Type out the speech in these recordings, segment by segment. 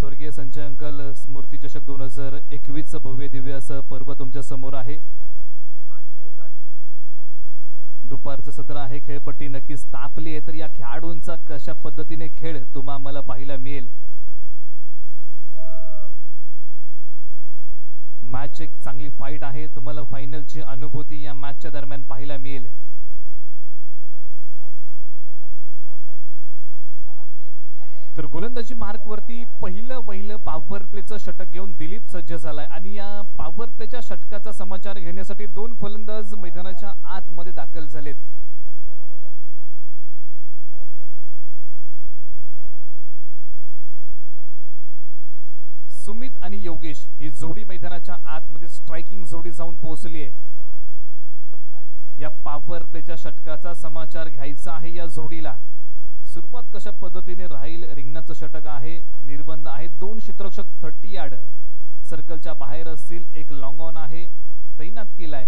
स्वर्गीय संजय अंकल स्मृती चषक 2021 भव्य दिव्य असं पर्व तुमच्या समोर आहे। दुपारचं सत्र आहे, खेळपट्टी नक्कीच तापली आहे, तर या खेळाडूंचा कशा पद्धतीने खेळ तुम्हाला पाहायला मिळेल। मॅच एक चांगली फाईट आहे, तुम्हाला फायनलची अनुभूती या मॅचच्या दरम्यान पाहायला मिळेल। तर गोलंदाजी मार्क वरती पहिलं पॉवर प्लेचं षटक घेऊन दिलीप सज्ज झालाय आणि या पॉवर प्लेच्या षटकाचा समाचार घेण्यासाठी दोन फलंदाज मैदानाच्या आतमध्ये दाखल झालेत। सुमित आणि योगेश ही जोडी मैदानाच्या आतमध्ये स्ट्रायकिंग जोडी जाऊन पोहोचली आहे। या पॉवर प्लेच्या षटकाचा समाचार घ्यायचा आहे या जोडीला। सुरुवात कशा पद्धतीने राहील, रिंगणाचं षटक आहे, निर्बंध आहे, दोन क्षेत्ररक्षक 30 यार्ड सर्कलच्या बाहेर असतील, एक लॉंग ऑन आहे तैनात केलाय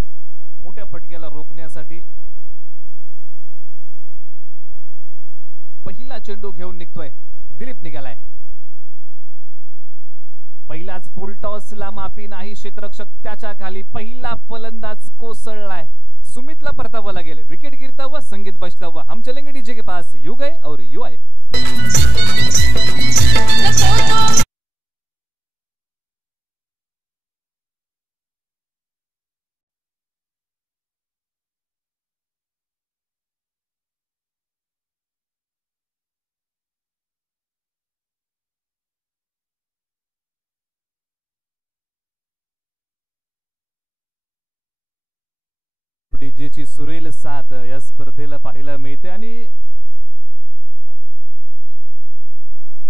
मोठ्या फटक्याला रोखण्यासाठी। पहिला चेंडू घेऊन निघतोय, दिलीप निघालाय, पहिलाच फुल टॉसला माफी नाही, क्षेत्ररक्षक त्याच्या खाली, पहिला फलंदाज कोसळलाय, सुमितला परतावा लागेल, विकेट गिरता हुआ संगीत बजता हुआ, हम चलेंगे डीजे के पास, यू गए और यू आए। डीजेची सुरेल साथ या स्पर्धेला पाहायला मिळते आणि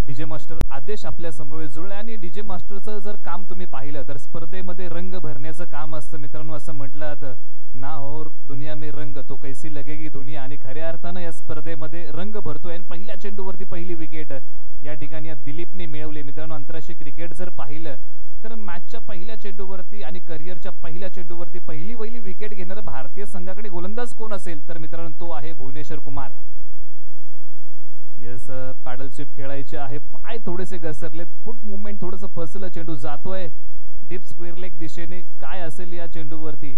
डीजे मास्टर आदेश आपल्या समवेत जुळले आणि डीजे मास्टरचं जर काम तुम्ही पाहिलं तर स्पर्धेमध्ये रंग भरण्याचं काम असतं मित्रांनो। असं म्हटलं जातं ना हो दुनिया में रंग तो कैसी लगेगी दुनिया, आणि खऱ्या अर्थानं या स्पर्धेमध्ये रंग भरतोय आणि पहिल्या चेंडूवरती पहिली विकेट या ठिकाणी दिलीपने मिळवली। मित्रांनो आंतरराष्ट्रीय क्रिकेट जर पाहिलं तर मॅचच्या पहिल्या चेंडूवरती आणि करिअरच्या पहिल्या चेंडूवरती पहिली विकेट घेणारा भारतीय संघाकडे गोलंदाज कोण असेल तर मित्रांनो तो आहे Bhuvneshwar Kumar. Yes, paddle sweep खेळायचे आहे, पाय थोडेसे घसरलेत, फुट मूवमेंट थोडंसं फसलं, चेंडू जातोय डीप स्क्वेअर लेग दिशेने, काय असेल या चेंडूवरती,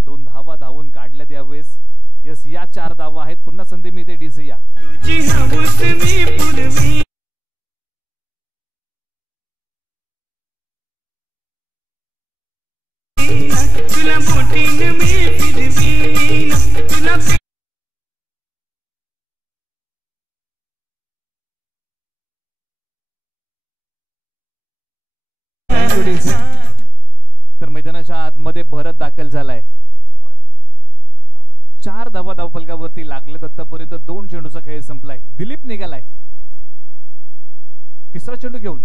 2 धावा धावून काढल्यात यावेळेस। यस, या 4 धावा आहेत, पुन्हा संधी मिळते डीजे या तुला बोटीन में फिरवी तुला तर मैदानाच्या आतमध्ये भरत दाखल झालाय, 4 धावा धावफलकावरती लागलेत, आतापर्यंत 2 चेंडूचा खेळ संपलाय, दिलीप निघालाय तिसरा चेंडू घेऊन,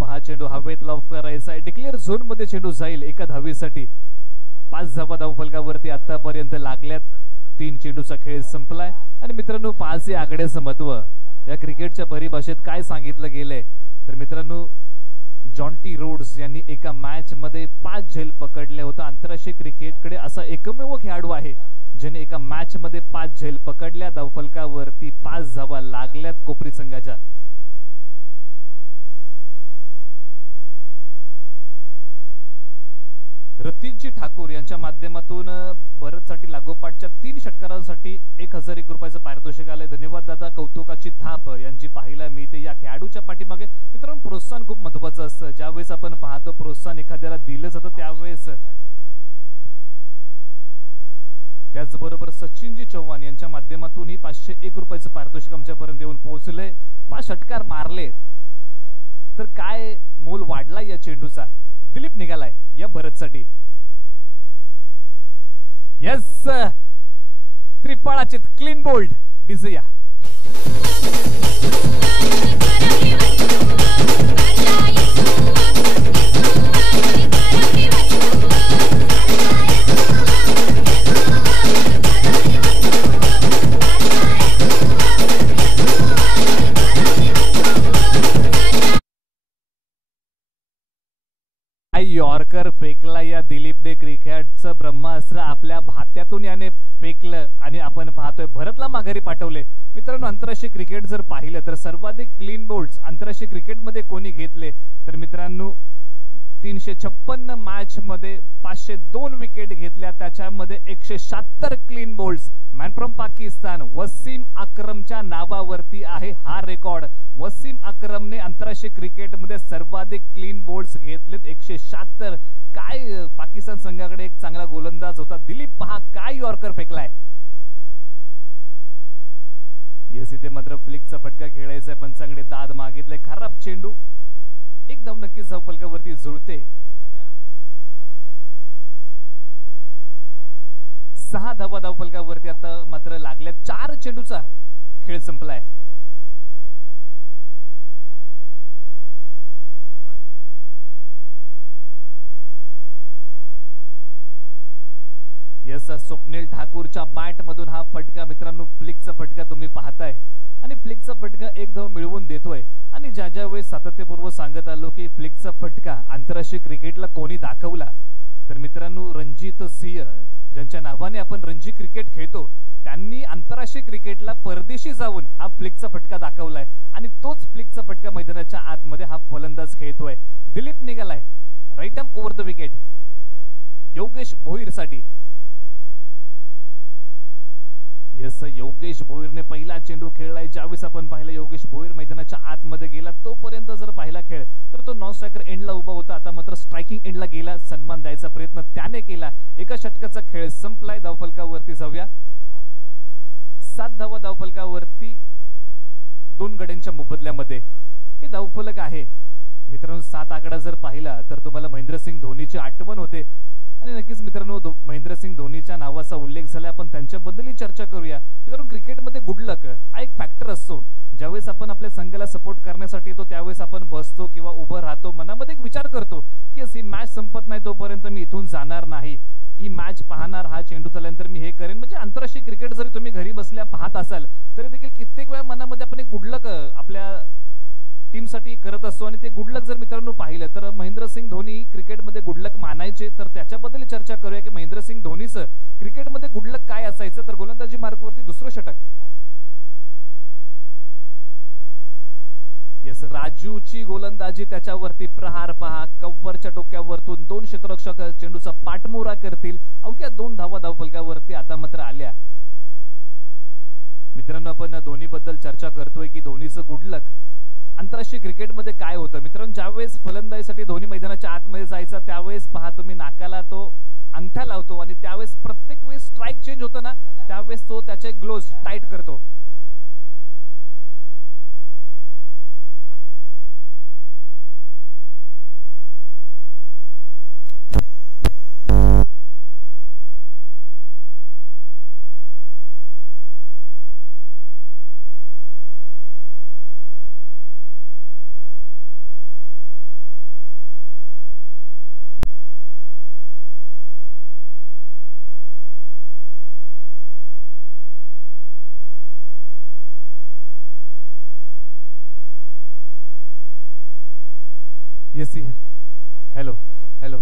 हा चेंडू हवेत लॉफ करायचा आहे, डिक्लेअर झोन मध्ये चेंडू जाईल एका धावेसाठी, 5 धावा धावफलकावरती आतापर्यंत लागल्यात, 3 चेंडूचा खेळ संपलाय आणि मित्रांनो 5 हे आकड्याचं महत्व या क्रिकेटच्या परिभाषेत काय सांगितलं गेलंय तर मित्रांनो जॉन्टी रोड्स यांनी एका मॅच मध्ये 5 झेल पकडले होते। आंतरराष्ट्रीय क्रिकेटकडे असा एकमेव खेळाडू आहे ज्याने एका मॅच मध्ये 5 झेल पकडल्या, धावफलकावरती 5 धावा लागल्यात कोपरी संघाच्या। रतीजी ठाकूर यांच्या माध्यमातून भरतसाठी लागोपाठच्या 3 षटकारांसाठी 1001 रुपयाचं पारितोषिक आलंय। धन्यवाद दादा, कौतुकाची थाप यांची पाहायला मिळते। या खेळाडूच्या पाठीमागे मित्रांनो प्रोत्साहन खूप महत्त्वाचं असतं, ज्यावेळेस आपण पाहतो प्रोत्साहन एखाद्याला दिलं जातं त्यावेळेस। त्याचबरोबर सचिनजी चव्हाण यांच्या माध्यमातून 501 रुपयाचं पारितोषिक आमच्यापर्यंत येऊन पोहोचले। 5 षटकार मारले तर काय मोल वाढला या चेंडूचा, दिलीप निघालाय या भरतसाठी। यस, त्रिफळाचे क्लीन बोल्ड डीजे या काय यॉर्कर फेकला या दिलीपने, क्रिकेटचं ब्रह्मास्त्र आपल्या भात्यातून याने फेकलं आणि आपण पाहतोय भरतला माघारी पाठवले. मित्रांनो, आंतरराष्ट्रीय क्रिकेट जर पाहिलं तर सर्वाधिक क्लीन बोल्ड्स आंतरराष्ट्रीय क्रिकेटमध्ये कोणी घेतले तर मित्रांनो 356 मॅच मध्ये 502 विकेट घेतल्या, त्याच्यामध्ये 176 clean bowleds man from Pakistan Wasim अक्रमच्या नावावरती आहे हा रेकॉर्ड. वसीम अक्रमने आंतरराष्ट्रीय क्रिकेटमध्ये सर्वाधिक क्लीन बोल्ड्स घेतलेत 176. काय पाकिस्तान संघाकडे एक चांगला गोलंदाज होता. दिलीप पहा काय यॉर्कर फेकलाय. येस, इथे मात्र फ्लिकचा फटका खेळायचा, पंचांकडे दाद मागितले. खराब चेंडू, एक धाव नक्कीच धावफलकावरती जुळते. 6 धावा धावफलकावरती आता मात्र लागल्या. 4 चेंडूचा खेळ संपलाय. यस, स्वप्नील ठाकूरच्या बॅट मधून हा फटका मित्रांनो, फ्लिकचा फटका तुम्ही पाहताय आणि फ्लिकचा फटका एक धाव मिळवून देतोय. आणि ज्या वेळेस सातत्यपूर्व सांगत आलो की फ्लिकचा फटका आंतरराष्ट्रीय क्रिकेटला कोणी दाखवला तर मित्रांनो रणजित सिंह, ज्यांच्या नावाने आपण रणजी क्रिकेट खेळतो, त्यांनी आंतरराष्ट्रीय क्रिकेटला परदेशी जाऊन हा फ्लिकचा फटका दाखवलाय आणि तोच फ्लिकचा फटका मैदानाच्या आतमध्ये हा फलंदाज खेळतोय. दिलीप निघालाय right arm over the wicket Yogesh Bhoir साठी. यस, योगेश भोईरने पहिला चेंडू खेळलाय. ज्यावेळेस आपण पाहिलं योगेश भोईर मैदानाच्या आतमध्ये गेला तोपर्यंत जर पाहिला खेळ तर तो नॉन स्ट्रायकर एंडला उभा होता. आता मात्र स्ट्रायकिंग एंडला गेला, सन्मान द्यायचा प्रयत्न त्याने केला. एका षटकाचा खेळ संपलाय. धावफलकावरती जाऊया. 7 धावा धावफलकावरती 2 गड्यांच्या मोबदल्यामध्ये हे धावफलक आहे. मित्रांनो, 7 आकडा जर पाहिला तर तुम्हाला महेंद्रसिंग धोनीची आठवण होते आणि नक्कीच मित्रांनो महेंद्रसिंग धोनीच्या नावाचा उल्लेख झाला, आपण त्यांच्याबद्दलही चर्चा करूया. मित्रांनो, क्रिकेटमध्ये गुड लक हा एक फॅक्टर असतो. ज्यावेळेस आपण आपल्या संघाला सपोर्ट करण्यासाठी येतो त्यावेळेस आपण बसतो किंवा उभं राहतो, मनामध्ये एक विचार करतो की ही मॅच संपत नाही तोपर्यंत मी इथून जाणार नाही, ही मॅच पाहणार, हा चेंडू झाल्यानंतर मी हे करेन. म्हणजे आंतरराष्ट्रीय क्रिकेट जरी तुम्ही घरी बसल्या पाहत असाल तरी देखील कित्येक वेळा मनामध्ये आपण एक गुड लक आपल्या टीम साठी करत असतो आणि ते गुडलक जर मित्रांनो पाहिलं तर महेंद्रसिंग धोनी क्रिकेटमध्ये गुडलक मानायचे. तर त्याच्याबद्दल चर्चा करूया की महेंद्रसिंग धोनीचं क्रिकेटमध्ये गुडलक काय असायचं. तर गोलंदाजी मार्कवरती दुसरं षटक. येस, राजूची गोलंदाजी, त्याच्यावरती प्रहार पहा. कव्वरच्या डोक्यावरतून 2 क्षेत्ररक्षक चेंडूचा पाठमोरा करतील. अवघ्या 2 धावा धावफलकावरती आता मात्र आल्या. मित्रांनो, आपण धोनी बद्दल चर्चा करतोय की धोनीचं गुडलक आंतरराष्ट्रीय क्रिकेटमध्ये काय होतं. मित्रांनो, ज्यावेळेस फलंदाजीसाठी धोनी मैदानाच्या आतमध्ये जायचा त्यावेळेस पहा तुम्ही नाकाला तो अंगठा लावतो आणि त्यावेळेस प्रत्येक वेळेस स्ट्राइक चेंज होतं ना त्यावेळेस तो त्याचे ग्लोव्ज टाईट करतो. Yes, hello hello.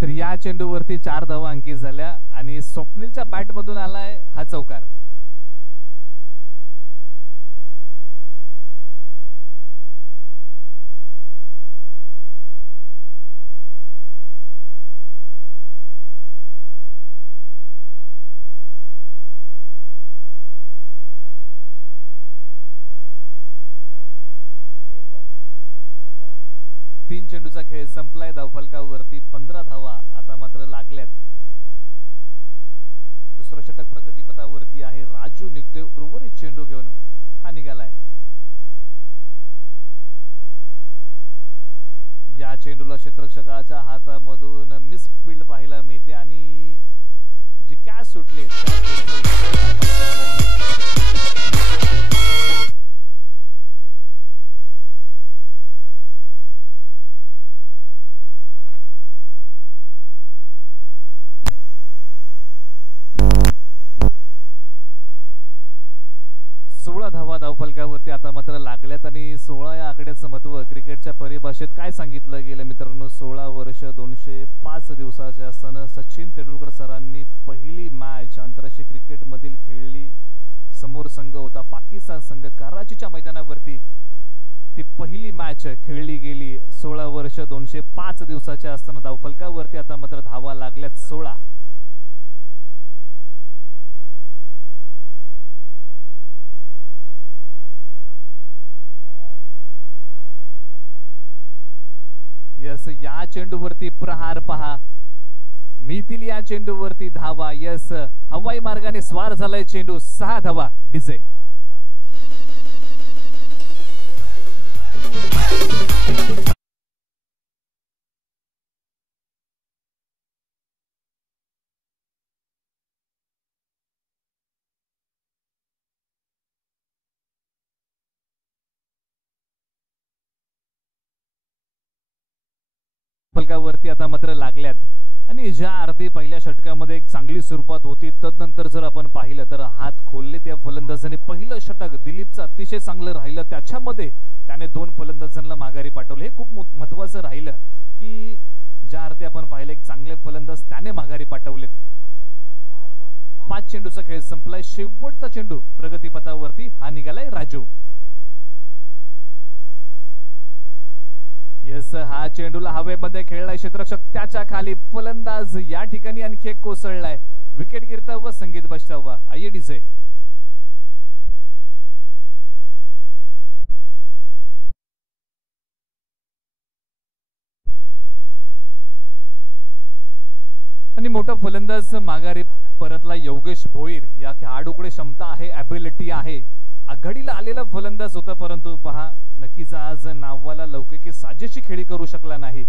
तर या चेंडूवरती 4 धावा अंकित झाल्या आणि स्वप्नीलच्या बॅट मधून आलाय हा चौकार. तीन चेंडूचा खेळ संपलाय. धावफलकावरती 15 धावा आता मात्र लागल्यात. दुसरं षटक प्रगतीपथावरती आहे. राजू निघतोय उर्वरित चेंडू घेऊन, हा निघालाय. या चेंडूला क्षेत्ररक्षकाच्या हातामधून मिस फील्ड पाहायला मिळते आणि जी कॅच सुटली धावफलकावरती आता मात्र लागल्यात आणि 16 या आकड्याचं महत्व क्रिकेटच्या परिभाषेत काय सांगितलं गेलं मित्रांनो. 16 वर्ष 205 दिवसाचे असताना सचिन तेंडुलकर सरांनी पहिली मॅच आंतरराष्ट्रीय क्रिकेट मधील खेळली. समोर संघ होता पाकिस्तान संघ. कराचीच्या मैदानावरती ती पहिली मॅच खेळली गेली. 16 वर्ष 205 दिवसाचे असताना धावफलकावरती आता मात्र धावा लागल्यात 16. यस, या चेंडूवरती प्रहार पहा. मिळतील या चेंडूवरती धावा. यस, हवाई मार्गाने स्वार झालाय चेंडू. 6 धावा डीजे. फलकावरती आता मात्र लागल्यात आणि ज्या अर्थी पहिल्या षटकामध्ये एक चांगली सुरुवात होती तदनंतर जर आपण पाहिलं तर हात खोलले त्या फलंदाजाने. पहिलं षटक दिलीपचं अतिशय चांगलं राहिलं. त्याच्यामध्ये त्याने 2 फलंदाजांना माघारी पाठवले. हे खूप महत्त्वाचं राहिलं की ज्या अर्थी आपण पाहिलं एक चांगले फलंदाज त्याने माघारी पाठवलेत. 5 चेंडूचा खेळ संपलाय. शेवटचा चेंडू प्रगतीपथावरती हा निघालाय राजू. यस, हा चेंडूला हवेमध्ये खेळलाय क्षेत्ररक्षक. त्याच्या खाली फलंदाज या ठिकाणी आणखी एक कोसळलाय. विकेट गिरता संगीत बजता आइए डीजे. आणि मोठा फलंदाज माघारी परतला योगेश भोईर. या खेळाडूकडे क्षमता आहे, ॲबिलिटी आहे. आघाडीला आलेला फलंदाज होता परंतु पहा नक्कीच आज नावाला लौकिकी साजेशी खेळी करू शकला नाही.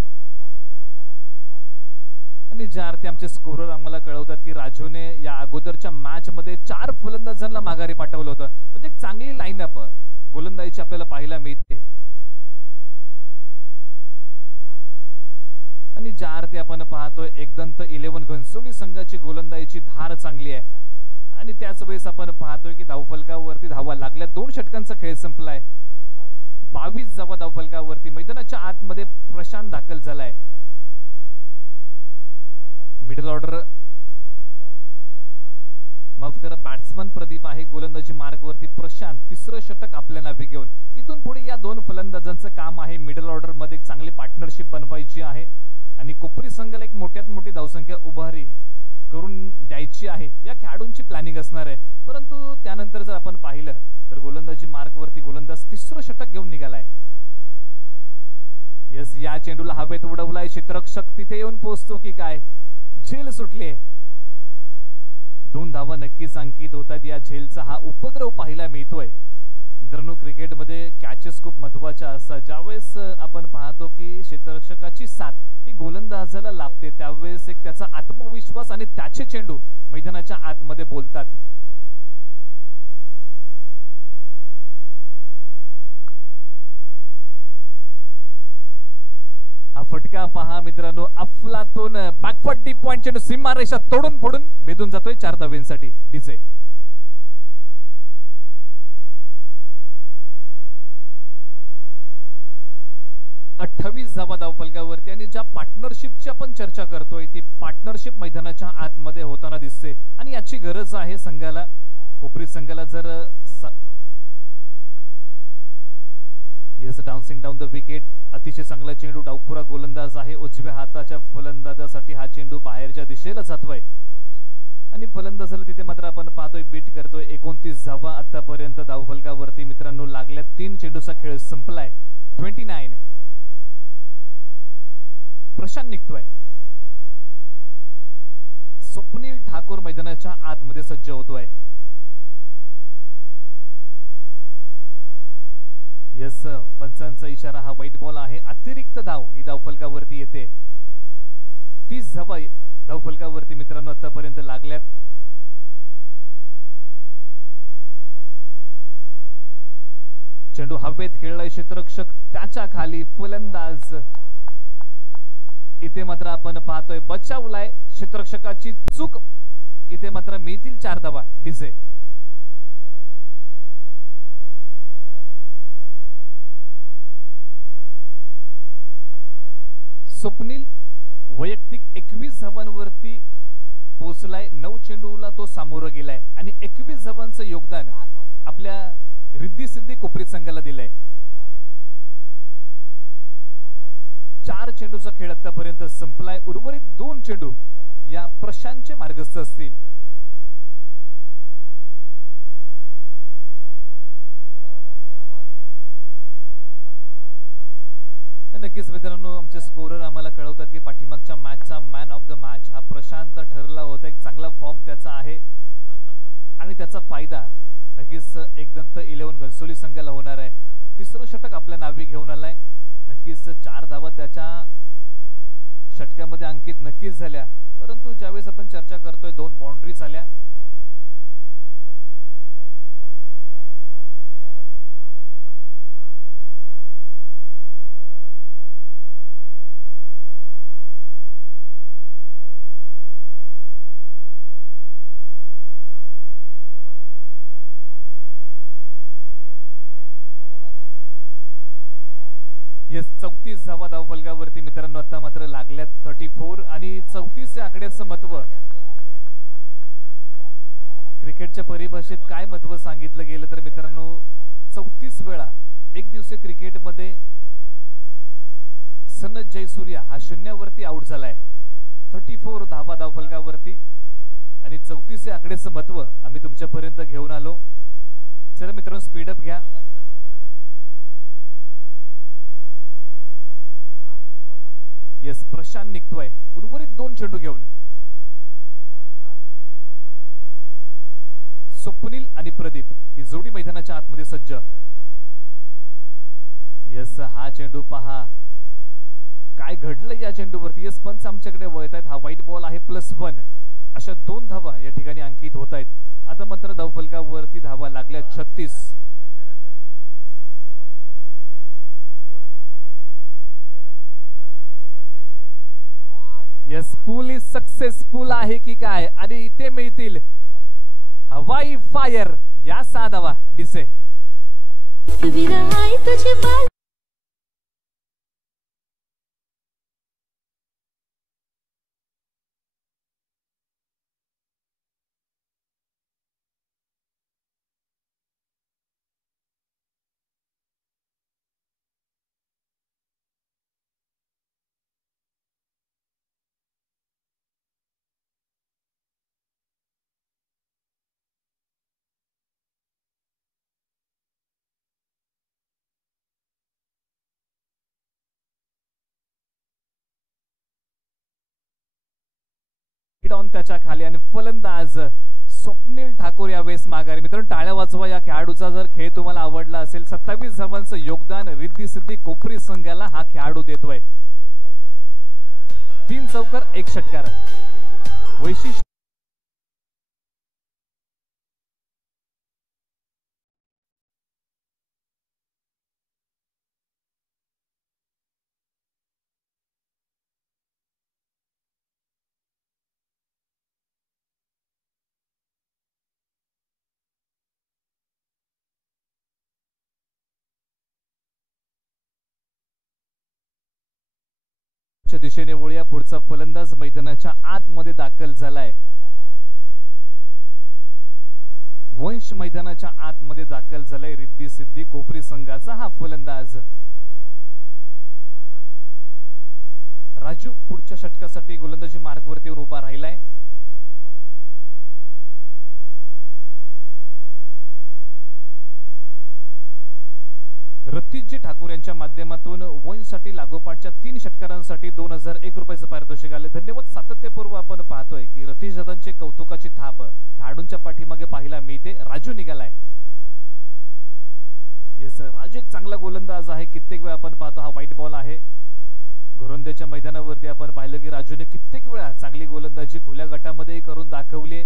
आणि ज्या अर्थी आमचे स्कोरर आम्हाला कळवतात की राजूने या अगोदरच्या मॅच मध्ये 4 फलंदाजांना माघारी पाठवलं होतं. म्हणजे एक चांगली लाईनअप गोलंदाजीची आपल्याला पाहायला मिळते. आणि ज्या अर्थी आपण पाहतोय एकदंत 11 घनसोली संघाची गोलंदाजीची धार चांगली आहे. आणि त्याच वेळेस आपण पाहतोय की धावफलकावरती धावा लागल्या. 2 षटकांचा खेळ संपलाय. 22 धावा धावफलकावरती. मैदानाच्या आतमध्ये प्रशांत दाखल झालाय. मिडल ऑर्डर माफ करा बॅट्समन प्रदीप आहे. गोलंदाजी मार्गवरती प्रशांत. 3रं षटक आपल्या नावे घेऊन इथून पुढे या 2 फलंदाजांचं काम आहे मिडल ऑर्डर मध्ये एक चांगली पार्टनरशिप बनवायची आहे आणि कोपरी संघाला एक मोठ्यात मोठी धावसंख्या उभारी करून द्यायची आहे. या खेळाडूंची प्लॅनिंग असणार आहे. परंतु त्यानंतर जर आपण पाहिलं तर गोलंदाजी मार्गवरती गोलंदाज 3रं षटक घेऊन निघालाय. यस, या चेंडूला हवेत उडवलाय. क्षेत्ररक्षक तिथे येऊन पोहोचतो की काय. झेल सुटले. 2 धावा नक्कीच अंकित होतात. या झेलचा हा उपद्रव पाहायला मिळतोय. मित्रांनो, क्रिकेटमध्ये कॅचेस खूप महत्त्वाच्या असतात. ज्यावेळेस आपण पाहतो की क्षेत्ररक्षकाची साथ ही गोलंदाजाला लाभते त्यावेळेस एक त्याचा आत्मविश्वास आणि त्याचे चेंडू मैदानाच्या आतमध्ये बोलतात. हा फटका पहा मित्रांनो. अफलातून बॅकफुट डीप पॉइंट चेंडू सीमारेषा तोडून फोडून भेदून जातोय 4 धावांसाठी डीजे. अठ्ठावीस धावा धावफलकावरती. आणि ज्या पार्टनरशिपची आपण चर्चा करतोय ती पार्टनरशिप मैदानाच्या आतमध्ये होताना दिसते आणि याची गरज आहे संघाला. कोपरी संघाला जर यस, डाउन्सिंग डाऊन द विकेट. अतिशय चांगला चेंडू. डावपुरा गोलंदाज आहे. उजव्या हाताच्या फलंदाजासाठी हा चेंडू बाहेरच्या दिशेला जातोय आणि फलंदाजाला तिथे मात्र आपण पाहतोय बीट करतोय. 29 धावा आतापर्यंत धावफलकावरती मित्रांनो लागल्या. 3 चेंडूचा खेळ संपलाय. 29. प्रशांत निघतोय. स्वप्नील ठाकूर मैदानाच्या आतमध्ये सज्ज होतोय. यस, पंचांचा इशारा. हा व्हाईट बॉल आहे. अतिरिक्त धाव ही धावफलकावरती येते. 30 धावा धावफलकावरती मित्रांनो आतापर्यंत लागल्यात. चेंडू हवेत खेळलाय. क्षेत्ररक्षक त्याच्या खाली फलंदाज. इथे मात्र आपण पाहतोय बचावलाय. क्षेत्ररक्षकाची चूक. इथे मात्र मिळतील 4 धावा डीजे. स्वप्नील वैयक्तिक 21 धावांवरती पोहोचलाय, 9 चेंडूला तो सामोरं गेलाय आणि 21 धावांचं योगदान आपल्या रिद्धी सिद्धी कोपरी संघाला दिलंय। 4 चेंडूचा खेळ आतापर्यंत संपलाय, उर्वरित 2 चेंडू या प्रशांतचे मार्गस्थ असतील। नक्कीच मित्रांनो, आमचे स्कोरर आम्हाला कळवतात की पाठीमागच्या मॅचचा मॅन ऑफ द मॅच हा प्रशांत ठरला होता। एक चांगला फॉर्म त्याचा आहे आणि त्याचा फायदा नक्कीच एकदंत 11 घनसोली संघाला होणार आहे। तिसरं षटक आपल्या नावी घेऊन आलाय, नक्कीच 4 धावा त्याच्या षटकामध्ये अंकित नक्कीच झाल्या, परंतु ज्यावेळेस आपण चर्चा करतोय 2 बाउंड्रीज आल्या। येस 34 धावा धावफलकावरती मित्रांनो आता मात्र लागल्यात 34 आणि 34 या आकड्याचं महत्व क्रिकेटच्या परिभाषेत काय महत्व सांगितलं गेलं तर मित्रांनो 34 वेळा एक दिवसीय क्रिकेटमध्ये सनत जयसूर्या हा शून्यावरती आउट झालाय। 34 धावा धावफलकावरती आणि 34 या आकड्याचं महत्व आम्ही तुमच्यापर्यंत घेऊन आलो। चला मित्रांनो स्पीडअप घ्या। येस प्रशांत निघतोय उर्वरित 2 चेंडू घेऊन। स्वप्नील आणि प्रदीप ही जोडी मैदानाच्या आतमध्ये सज्ज। येस हा चेंडू पहा काय घडलं या चेंडूवरती। येस पंच आमच्याकडे वळत आहेत, हा व्हाईट बॉल आहे +1। अशा 2 धावा या ठिकाणी अंकित होत आहेत। आता मात्र धावफलकावरती धावा लागल्या 36। यस पूल इज सक्सेसफुल आहे की काय आणि इथे मिळतील हवाई फायर या 6 धावा डिसे। त्याच्या खाली आणि फलंदाज स्वप्नील ठाकूर यावेळेस माघारी। मित्रांनो टाळ्या वाजवा या खेळाडूचा जर खेळ तुम्हाला आवडला असेल। 27 धावांचं योगदान रिद्धी सिद्धी कोपरी संघाला हा खेळाडू देतोय। 3 चौकार 1 षटकार वैशिष्ट्य दिशेने वळूया। पुढचा फलंदाज मैदानाच्या आतमध्ये दाखल झालाय। वंश मैदानाच्या आतमध्ये दाखल झालाय रिद्धी सिद्धी कोपरी संघाचा हा फलंदाज राजू पुढच्या षटकासाठी गोलंदाजी मार्कवरती उभा राहिलाय। रतीजी ठाकूर यांच्या माध्यमातून वंशसाठी लागोपाठच्या 3 षटकारांसाठी 2001 रुपयाचं पारितोषिक आले। धन्यवाद। सातत्यपूर्व आपण पाहतोय की रतीश दादांचे कौतुकाची थाप खेळाडूंच्या पाठीमागे पाहायला मिळते। राजू निघालाय। येस राजू एक चांगला गोलंदाज आहे। कित्येक वेळा आपण पाहतो हा व्हाईट बॉल आहे। घोरंदेच्या मैदानावरती आपण पाहिलं की राजूने कित्येक वेळा चांगली गोलंदाजी खुल्या गटामध्ये करून दाखवली।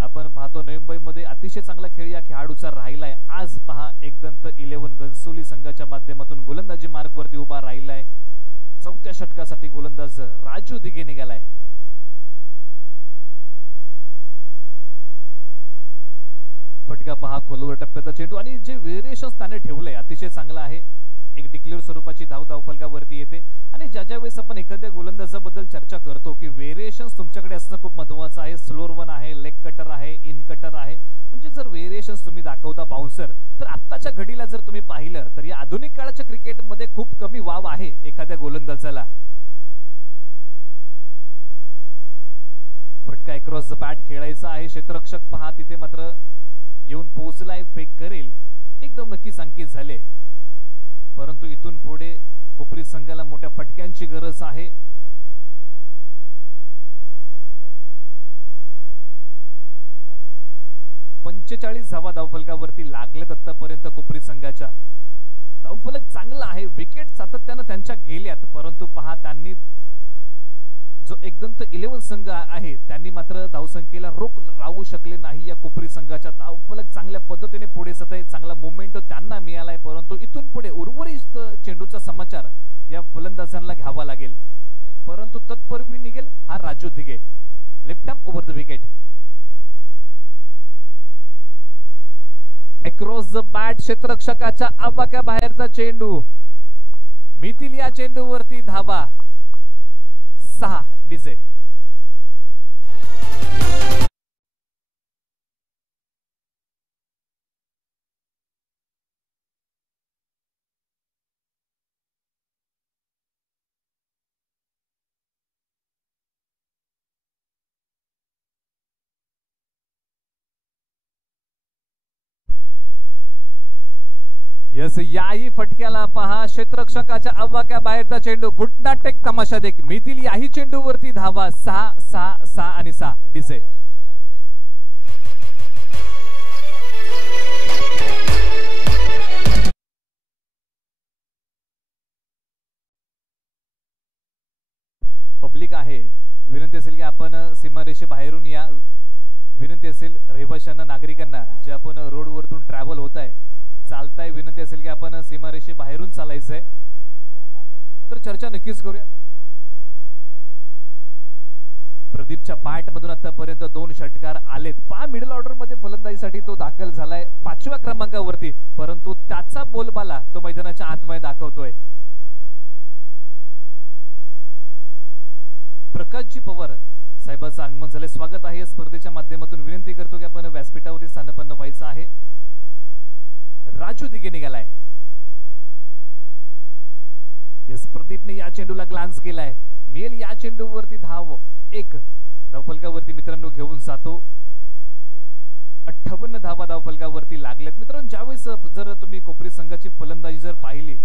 आपण पाहतो मुंबईमध्ये अतिशय चांगला खेळ या खेळाडूचा राहिलाय। आज पहा एकदंत 11 घनसोली संघाच्या माध्यमातून गोलंदाजी मार्कवरती उभा राहिलाय। 4थ्या षटकासाठी गोलंदाज राजू दिघे निघालाय। फटका पहा खोलवर टप्प्याचा चेंडू आणि जे व्हेरिएशन्स त्याने ठेवलंय अतिशय चांगला आहे। एक डिक्लेअर स्वरूपाची धाव धावफलकावरती येते आणि ज्या वेळेस आपण एखाद्या गोलंदाजाबद्दल चर्चा करतो की व्हेरिएशन्स तुमच्याकडे असणं खूप महत्त्वाचं आहे. स्लोअर वन आहे, लेग कटर आहे, इन कटर आहे, म्हणजे जर व्हेरिएशन्स तुम्ही दाखवता बाउन्सर, तर आत्ताच्या घडीला जर तुम्ही पाहिलं तर या आधुनिक काळाच्या क्रिकेटमध्ये खूप कमी वाव आहे एखाद्या गोलंदाजाला. फटका अक्रॉस द बॅट खेळायचा आहे. क्षेत्ररक्षक पहा तिथे मात्र येऊन पोहोचलाय, फेक करेल, एकदम नक्कीच अंकित झाले. परंतु इथून पुढे कोपरी संघाला मोठ्या फटक्यांची गरज आहे. पंचेचाळीस धावा धावफलकावरती लागलेत आतापर्यंत कोपरी संघाच्या. धावफलक चांगला आहे, विकेट सातत्यानं त्यांच्या गेल्यात, परंतु पहा त्यांनी जो एकदंत 11 संघ आहे त्यांनी मात्र धावसंख्येला रोख राहू शकले नाही. या कोपरी संघाच्या धावफलक चांगल्या पद्धतीने पुढे जात आहे, चांगला मोमेंट त्यांना मिळालाय, परंतु इथून पुढे उर्वरित चेंडूचा समाचार या फलंदाजांना घ्यावा लागेल. परंतु तत्पूर्वी निघेल हा Raju Dighe. Left arm over the wicket. Across the bat क्षेत्ररक्षकाच्या आवाक्या बाहेरचा चेंडू. मिळतील या चेंडूवरती धावा 6. डीजे यस, याही फटक्याला पहा क्षेत्ररक्षकाच्या आवाक्या बाहेरचा चेंडू. गुटना टेक तमाशा देख. मिळतील याही चेंडूवरती धावा 6, 6, 6 आणि 6. डीजे पब्लिक आहे, विनंती असेल की आपण सीमारेषे बाहेरून या. विनंती असेल रहिवाशांना, नागरिकांना जे आपण रोडवरतून ट्रॅव्हल होत आहे, चालताय, विनंती असेल की आपण सीमारेषे बाहेरून चालायचंय. तर चर्चा नक्कीच करूया. प्रदीपच्या बॅट मधून आतापर्यंत 2 षटकार आलेत. पहा मिडल ऑर्डर मध्ये फलंदाजीसाठी तो दाखल झालाय 5व्या क्रमांकावरती, परंतु त्याचा बोलबाला तो मैदानाच्या आतमध्ये दाखवतोय. प्रकाशजी पवार साहेबांचं आगमन झाले, स्वागत आहे या स्पर्धेच्या माध्यमातून. विनंती करतो की आपण व्यासपीठावरती स्थानपन्न व्हायचं आहे. राजू दिघे निघालाय. यस, प्रदीपने या चेंडूला ग्लान्स केलाय. मिळेल या चेंडूवरती धाव 1. धावफलकावरती मित्रांनो घेऊन जातो. 58 धावा धावफलकावरती लागल्यात. मित्रांनो ज्यावेळेस जर तुम्ही कोपरी संघाची फलंदाजी जर पाहिली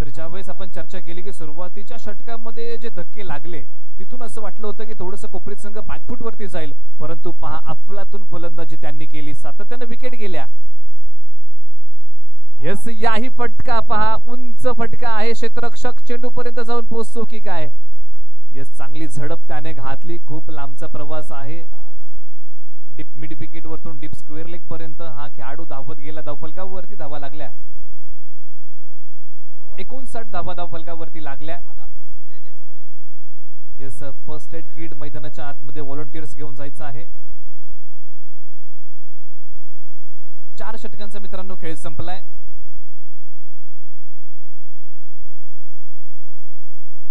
तर ज्यावेळेस आपण चर्चा केली की सुरुवातीच्या षटकामध्ये जे धक्के लागले तिथून असं वाटलं होतं की थोडंसं कोपरी संघ बॅकफूट वरती जाईल, परंतु पहा अफलातून फलंदाजी त्यांनी केली, सातत्याने विकेट गेल्या. यस, याही फटका पहा, उंच फटका आहे. क्षेत्ररक्षक चेंडू पर्यंत जाऊन पोहोचतो की काय. यस, चांगली झडप त्याने घातली. खूप लांबचा प्रवास आहे. डिप मिड विकेट वरतून डिप स्क्वेअर लेग पर्यंत हा खेळाडू धावत गेला. धावफलकावरती धावा लागल्या 59 धावा धावफलकावरती लागल्या. यस, फर्स्ट एड किट मैदानाच्या आतमध्ये व्हॉलंटियर्स घेऊन जायचं आहे. 4 षटकांचा मित्रांनो खेळ संपलाय.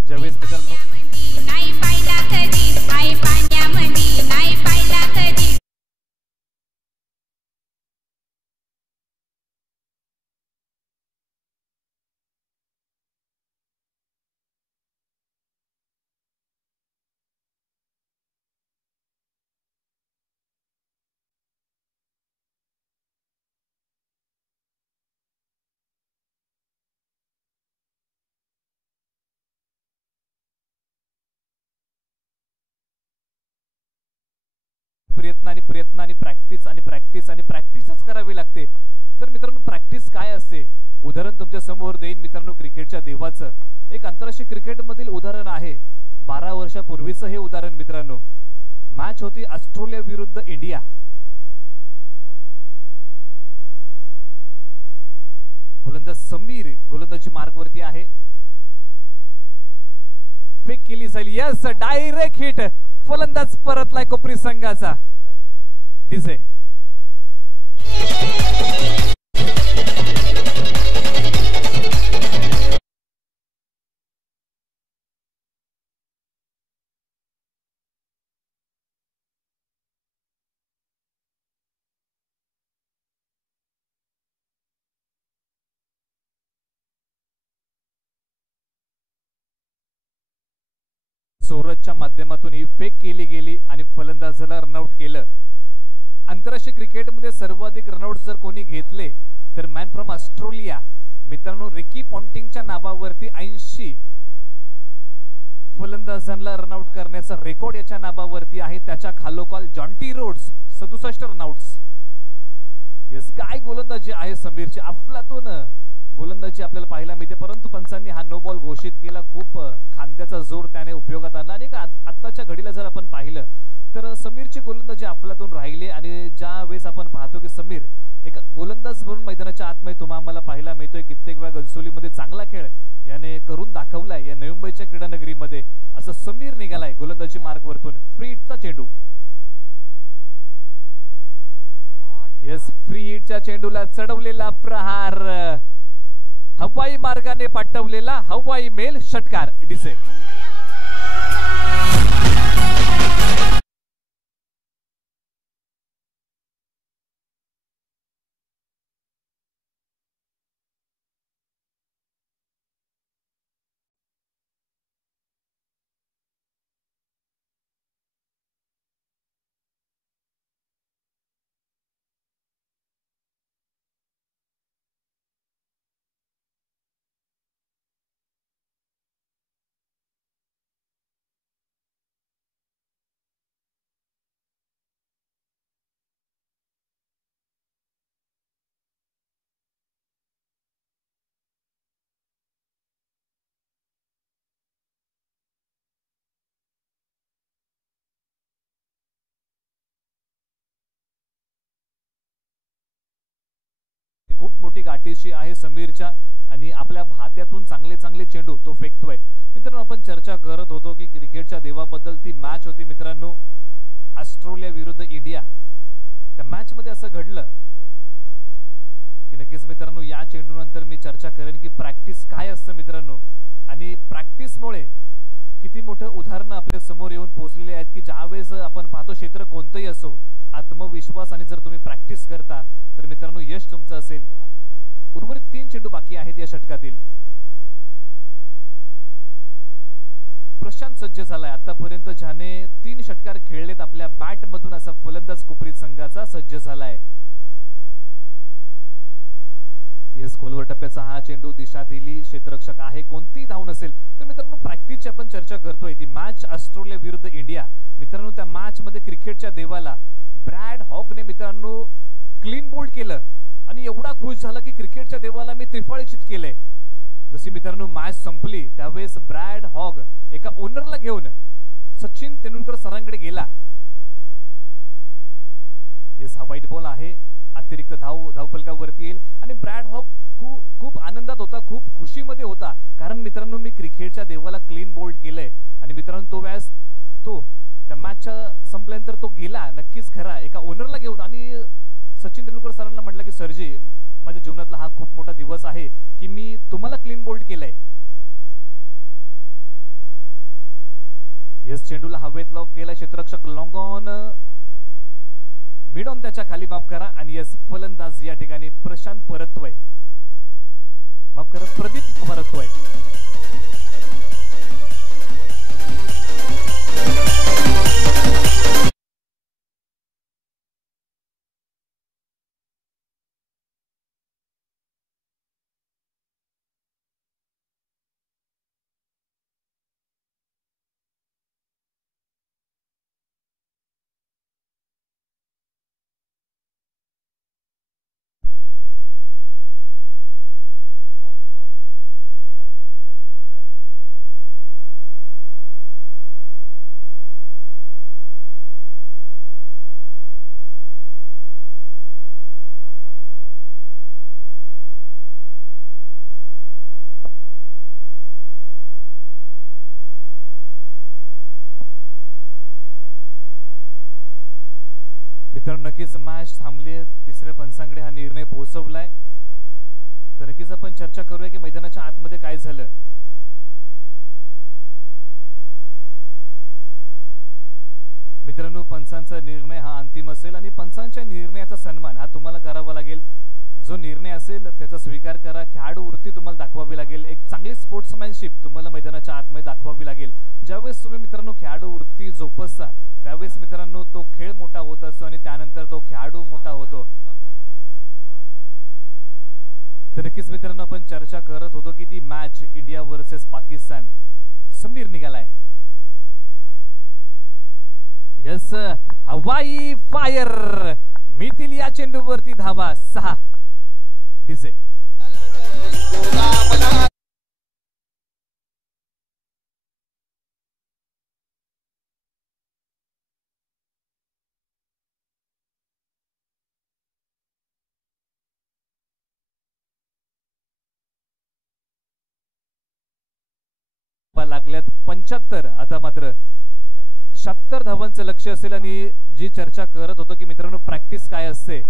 ज्यावेळेस मित्रांनो नाही पाहिला कधी, आई पाण्यामध्ये नाही पाहिला कधी. प्रयत्न आणि प्रॅक्टिसच करावी लागते. तर मित्रांनो प्रॅक्टिस काय असते, उदाहरण तुमच्या समोर देईन मित्रांनो. क्रिकेटच्या देवाचं एक आंतरराष्ट्रीय क्रिकेट मधील उदाहरण आहे. 12 वर्षापूर्वीचं हे उदाहरण मित्रांनो. मॅच होती ऑस्ट्रेलिया विरुद्ध इंडिया. गोलंदाज समीर गोलंदाजी मार्गवरती आहे. फेक केली जाईल. Yes, direct hit. फलंदाज परतलाय कोपरी संघाचा. डीजे सूरजच्या माध्यमातून ही फेक केली गेली आणि फलंदाजाला रनआउट केलं। आंतरराष्ट्रीय क्रिकेटमध्ये सर्वाधिक रनआउट जर कोणी घेतले तर मॅन फ्रॉम ऑस्ट्रेलिया मित्रांनो रिकी पॉन्टिंगच्या नावावरती 80 फलंदाजांना रनआउट करण्याचा रेकॉर्ड याच्या नावावरती आहे। त्याच्या खालोखाल जॉन्टी रोड्स 67 रनआउट्स। यस काय गोलंदाजी आहे समीरची, अफलातून गोलंदाजी आपल्याला पाहायला मिळते, परंतु पंचांनी हा नो बॉल घोषित केला। खूप खांद्याचा जोर त्याने उपयोगात आणला आणि आत्ताच्या घडीला जर आपण पाहिलं तर समीरची गोलंदाजी अफलातून राहिली आणि ज्या वेळेस आपण पाहतो की समीर एक गोलंदाज म्हणून मैदानाच्या आतमध्ये तुम्हाला पाहायला मिळतोय, कित्येक वेळा गंसोलीमध्ये चांगला खेळ याने करून दाखवलाय या नवी मुंबईच्या क्रीडा नगरीमध्ये, असं समीर निघालाय गोलंदाजी मार्गवरतून। फ्री हिटचा चेंडू, यस फ्री हिटच्या चेंडूला चढवलेला प्रहार, हवाई मार्गाने पाठवलेला हवाई मेल षटकार। डिसे खूप मोठी गाठीशी आहे समीरच्या आणि आपल्या भात्यातून चांगले चांगले चेंडू तो फेकतोय। मित्रांनो आपण चर्चा करत होतो की क्रिकेटच्या देवाबद्दल, ती मॅच होती मित्रांनो ऑस्ट्रेलिया विरुद्ध इंडिया। त्या मॅच मध्ये असं घडलं की नक्कीच मित्रांनो या चेंडू नंतर मी चर्चा करेन की प्रॅक्टिस काय असतं मित्रांनो, आणि प्रॅक्टिसमुळे किती मोठं उदाहरण आपल्या समोर येऊन पोहोचलेले आहेत की ज्यावेळेस आपण पाहतो क्षेत्र कोणतंही असो, आत्मविश्वास आणि जर तुम्ही प्रॅक्टिस करता तर मित्रांनो यश तुमचं असेल। उर्वरित 3 चेंडू बाकी आहेत या षटकातील। प्रशांत सज्ज झालाय, आतापर्यंत ज्याने 3 षटकार खेळलेत आपल्या बॅट मधून असा फलंदाज कुपरीत संघाचा सज्ज झालाय। येस खोलवर टप्प्याचा हा चेंडू दिशा दिली, क्षेत्ररक्षक आहे, कोणती धाव नसेल तर मित्रांनो प्रॅक्टिसची आपण चर्चा करतोय। ती मॅच ऑस्ट्रेलिया विरुद्ध इंडिया मित्रांनो, त्या मॅच मध्ये क्रिकेटच्या देवाला ब्रॅड हॉगने मित्रांनो क्लीन बोल्ड केलं आणि एवढा खुश झाला की क्रिकेटच्या देवाला मी त्रिफळीचित केले। जशी मित्रांनो मॅच संपली त्यावेळेस ब्रॅड हॉग एका ओनरला घेऊन सचिन तेंडुलकर सरांकडे गेला। येस हा व्हाईट बॉल आहे, अतिरिक्त धावफलकावरती येईल आणि ब्रॅड हॉग खूप आनंदात होता, खूप खुशीमध्ये होता, कारण मित्रांनो मी क्रिकेटच्या देवाला क्लीन बोल्ड केलंय। आणि मित्रांनो तो वेळेस तो त्या मॅचच्या संपल्यानंतर तो गेला नक्कीच खरा एका ओनरला घेऊन आणि सचिन तेंडुलकर सरांना म्हटलं की सरजी माझ्या जीवनातला हा खूप मोठा दिवस आहे की मी तुम्हाला क्लीन बोल्ड केलंय। यस चेंडूला हवेत लॉफ केला, क्षेत्ररक्षक लॉंग ऑन मिड ऑन त्याच्या खाली माफ करा आणि यस फलंदाज या ठिकाणी प्रशांत परततोय, माफ करा प्रदीप परततोय। मित्रांनो नक्कीच मॅच थांबली, तिसऱ्या पंचांकडे हा निर्णय पोहोचवलाय, तर नक्कीच आपण चर्चा करूया की मैदानाच्या आतमध्ये काय झालं। मित्रांनो पंचांचा निर्णय हा अंतिम असेल आणि पंचांच्या निर्णयाचा सन्मान हा तुम्हाला करावा लागेल। जो निर्णय असेल त्याचा स्वीकार करा. खेळाडू वृत्ती तुम्हाला दाखवावी लागेल, एक चांगली स्पोर्ट्समॅनशिप तुम्हाला मैदानाच्या आतमध्ये दाखवावी लागेल. ज्यावेळेस तुम्ही मित्रांनो खेळाडू वृत्ती जोपासता त्यावेळेस मित्रांनो तो खेळ मोठा होत असतो आणि त्यानंतर तो खेळाडू मोठा होतो. तर नक्कीच मित्रांनो आपण चर्चा करत होतो की ती match India versus Pakistan. Sameer निघालाय. यस, हवाई फायर. मितील या चेंडूवरती धावा 6. डीजे लागल्यात 75. आता मात्र 76 धावांचं लक्ष असेल आणि जी चर्चा करत होतो की मित्रांनो प्रॅक्टिस काय असते.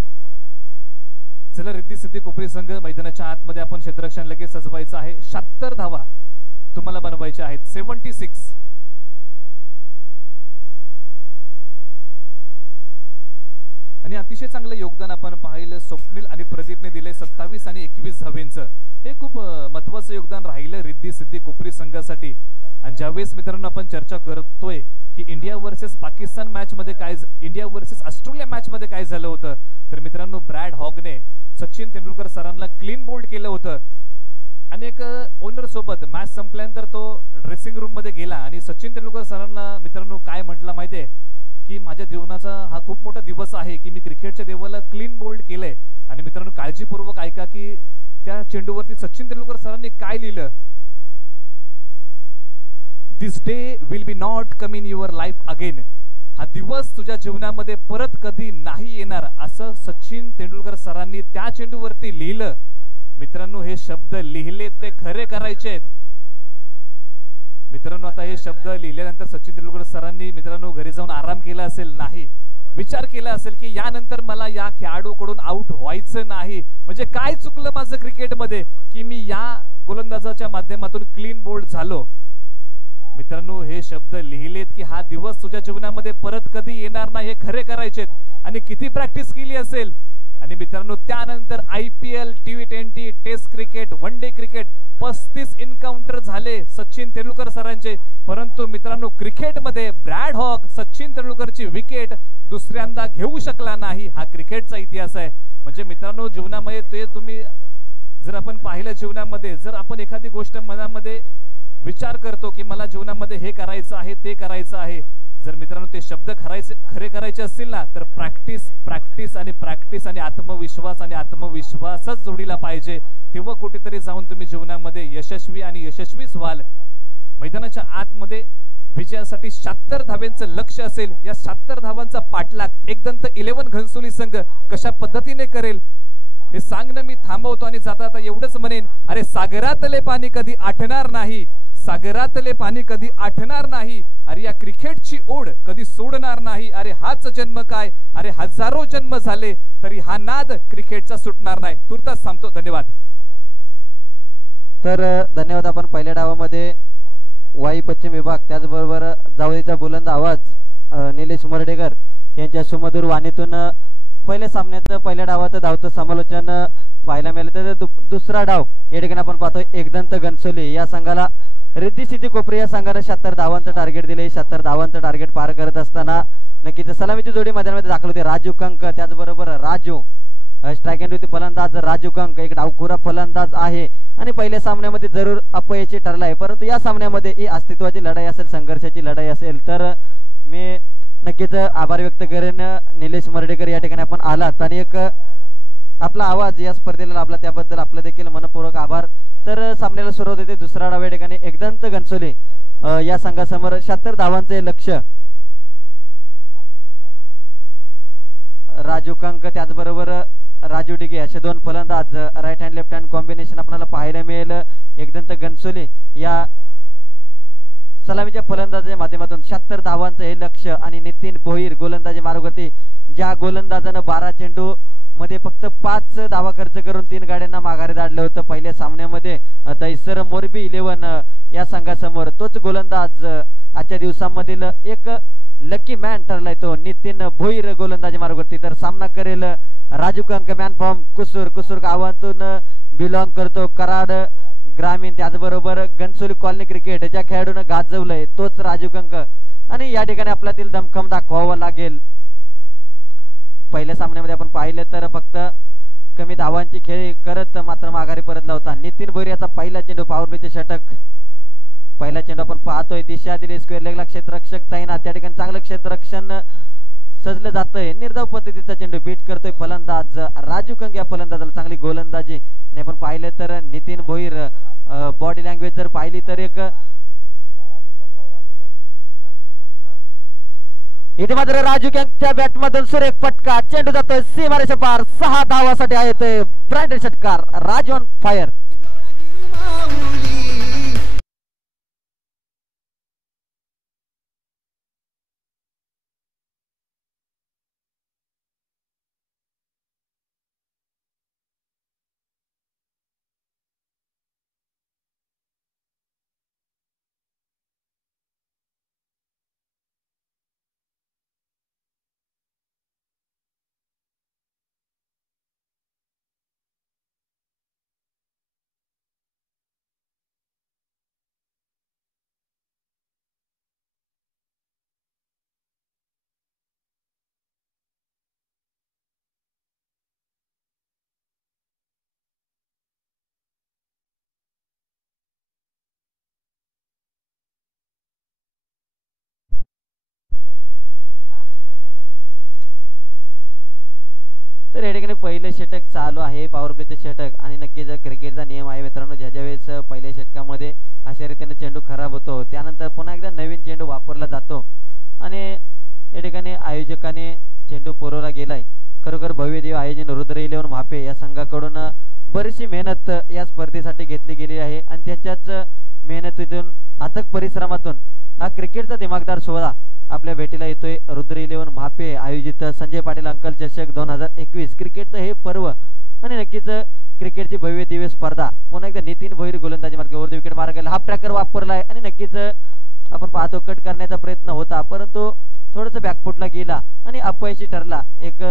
चला रिद्धी सिद्धी कोपरी संघ मैदानाच्या आतमध्ये आपण क्षेत्ररक्षण लगेच सजवायचं आहे. 76 धावा तुम्हाला बनवायच्या आहेत. 76. आणि अतिशय चांगलं योगदान आपण पाहिलं स्वप्नील आणि प्रदीपने दिले 27 आणि 21 धावेंचं. हे खूप महत्त्वाचं योगदान राहिलं रिद्धी सिद्धी कोपरी संघासाठी. आणि ज्यावेळेस मित्रांनो आपण चर्चा करतोय की इंडिया वर्सेस पाकिस्तान मॅच मध्ये काय, इंडिया वर्सेस ऑस्ट्रेलिया मॅच मध्ये काय झालं होतं, तर मित्रांनो ब्रॅड हॉगने सचिन तेंडुलकर सरांना क्लीन बोल्ड केलं होतं. आणि एक ओनर सोबत मॅच संपल्यानंतर तो ड्रेसिंग रूम मध्ये गेला आणि सचिन तेंडुलकर सरांना मित्रांनो काय म्हटलं माहितीये की माझ्या जीवनाचा हा खूप मोठा दिवस आहे की मी क्रिकेटच्या देवाला क्लीन बोल्ड केलंय. आणि मित्रांनो काळजीपूर्वक ऐका की त्या चेंडूवरती सचिन तेंडुलकर सरांनी काय लिहिलं. This day will be not come in your life again. हा दिवस तुझ्या जीवनामध्ये परत कधी नाही येणार असं सचिन तेंडुलकर सरांनी त्या चेंडूवरती लिहिलं. मित्रांनो हे शब्द लिहिले ते खरे करायचे आहेत. मित्रांनो आता हे शब्द लिहिल्यानंतर सचिन तेंडुलकर सरांनी मित्रांनो घरी जाऊन आराम केला असेल, नाही विचार केला असेल की यानंतर मला या खेळाडूकडून आउट व्हायचं नाही. म्हणजे काय चुकलं माझं क्रिकेटमध्ये की मी या गोलंदाजाच्या माध्यमातून क्लीन बोल्ड झालो. मित्रांनो हे शब्द लिहिलेत की हा दिवस तुझ्या जीवनामध्ये परत कधी येणार नाही, हे खरे करायचेत. आणि किती प्रॅक्टिस केली असेल. आणि मित्रांनो त्यानंतर IPL, T20, test cricket, one day cricket 35 encounter झाले सचिन तेंडुलकर सरांचे. परंतु मित्रांनो क्रिकेटमध्ये ब्रॅड हॉग सचिन तेंडुलकरची विकेट दुसऱ्यांदा घेऊ शकला नाही. हा क्रिकेटचा इतिहास आहे. म्हणजे मित्रांनो जीवनामध्ये ते तुम्ही जर आपण पाहिलं जीवनामध्ये जर आपण एखादी गोष्ट मनामध्ये विचार करतो की मला जीवनामध्ये हे करायचं आहे ते करायचं आहे, जर मित्रांनो ते शब्द खरे करायचे असतील ना तर प्रॅक्टिस प्रॅक्टिस आणि प्रॅक्टिस आणि आत्मविश्वासच जोडीला पाहिजे. तेव्हा कुठेतरी जाऊन तुम्ही जीवनामध्ये यशस्वी आणि यशस्वीच व्हाल. मैदानाच्या आतमध्ये विजयासाठी 76 धावांचं लक्ष असेल. या 76 धावांचा पाठलाग एकदंत 11 घनसोली संघ कशा पद्धतीने करेल हे सांगणं मी थांबवतो आणि जाता जाता एवढंच म्हणेन, अरे सागरातले पाणी कधी आटणार नाही, सागरातले पाणी कधी आटणार नाही. अरे या क्रिकेटची ओढ कधी सोडणार नाही. अरे हाच जन्म काय, अरे हजारो जन्म झाले तरी हा नाद क्रिकेटचा सुटणार नाही. तुर्तास थांबतो. धन्यवाद. तर धन्यवाद. आपण पहिल्या डावामध्ये वाई पश्चिम विभाग त्याचबरोबर जावळीचा बुलंद आवाज निलेश मर्डेकर यांच्या सुमधुर वाणीतून पहिल्या सामन्याचं पहिल्या डावाचं धावतं समालोचन पाहायला मिळालं. तर दुसरा डाव या ठिकाणी आपण पाहतो एकदंत घनसोली या संघाला रिद्धी सिद्धी कोपरी या संघाने 76 धावांचं टार्गेट दिले. 76 धावांचं टार्गेट पार करत असताना नक्कीच सलामीची जोडी मैदानामध्ये दाखल होते. राजू कंक त्याचबरोबर राजू स्ट्राइक एंड फलंदाज राजू कंक एक डावखुरा फलंदाज आहे आणि पहिल्या सामन्यामध्ये जरूर अपयशी ठरला आहे. परंतु या सामन्यामध्ये ही अस्तित्वाची लढाई असेल, संघर्षाची लढाई असेल तर मी नक्कीच आभार व्यक्त करेन. निलेश मर्डेकर या ठिकाणी आपण आलात आणि एक आपला आवाज या स्पर्धेला लाभला त्याबद्दल आपलं देखील मनपूर्वक आभार. तर सामन्याला सुरुवात होते. दुसरा डाव या ठिकाणी एकदंत घनसोली या संघासमोर 76 धावांचे लक्ष. राजू कंक त्याचबरोबर राजू डिगे असे दोन फलंदाज right hand left hand combination आपल्याला पाहायला मिळेल. एकदंत घनसोली या सलामीच्या फलंदाजाच्या माध्यमातून 76 धावांचं हे लक्ष. आणि नितीन भोईर गोलंदाजी मार्गावरती ज्या गोलंदाजानं 12 चेंडू मध्ये फक्त 5 धावा खर्च करून 3 गाड्यांना माघारी धाडलं होतं पहिल्या सामन्यामध्ये दैसर मोरबी 11 या संघासमोर, तोच गोलंदाज आजच्या दिवसांमधील एक लकी मॅन ठरलाय तो नितीन भोईर गोलंदाजी मार्गावरती. तर सामना करेल राजू कंक मॅन फॉर्म कुसूर गावातून बिलॉंग करतो, कराड ग्रामीण. त्याचबरोबर घनसोली कॉलनी क्रिकेट ज्या खेळाडून गाजवलंय तोच राजू कंक. आणि या ठिकाणी आपल्यातील दमखम दाखवावं लागेल. पहिल्या सामन्यामध्ये आपण पाहिलं तर फक्त कमी धावांची खेळी करत मात्र माघारी परतला होता. नितीन भोईर याचा पहिला चेंडू पॉवर प्लेचे षटक. पहिला चेंडू आपण पाहतोय, दिशा दिली स्क्वेअर लेगला, क्षेत्ररक्षक तैनात. त्या ठिकाणी चांगलं क्षेत्ररक्षण सजलं जातंय. निर्धाव पद्धतीचा चेंडू बीट करतोय फलंदाज राजू कंक. या फलंदाजाला चांगली गोलंदाजी. आणि आपण पाहिलं तर नितीन भोईर बॉडी लँग्वेज जर पाहिली तर एक इथे मात्र राजू कंकच्या बॅट मधून सुरेख फटका, चेंडू जातोय सीमारेषा पार. 6 धावासाठी आहे ब्रांडेड षटकार. Raju on fire. तर या ठिकाणी पहिलं षटक चालू आहे, पॉवर प्लेचे षटक. आणि नक्कीच क्रिकेटचा नियम आहे मित्रांनो, ज्या वेळेस पहिल्या षटकामध्ये अशा रीतीने चेंडू खराब होतो त्यानंतर पुन्हा एकदा नवीन चेंडू वापरला जातो. आणि या ठिकाणी आयोजकाने चेंडू पुरवला गेलाय. खरोखर भव्यदेव आयोजन रुद्र 11 म्हापे या संघाकडून बरीचशी मेहनत या स्पर्धेसाठी घेतली गेली आहे. आणि त्यांच्याच मेहनतीतून अथक परिश्रमातून हा क्रिकेटचा दिमागदार सोहळा आपल्या भेटीला येतोय. रुद्र 11 म्हापे आयोजित संजय पाटील अंकल चषक 2021 क्रिकेटचं हे पर्व. आणि नक्कीच क्रिकेटची भव्य दिव्य स्पर्धा. पुन्हा एकदा नितीन भोईर गोलंदाजी मार्ग ओव्हर द विकेट मार्गाला हाफ ट्रॅकर वापरलाय. आणि नक्कीच आपण पाहतो कट करण्याचा प्रयत्न होता परंतु थोडंसं बॅकफुटला गेला आणि अपयशी ठरला. एक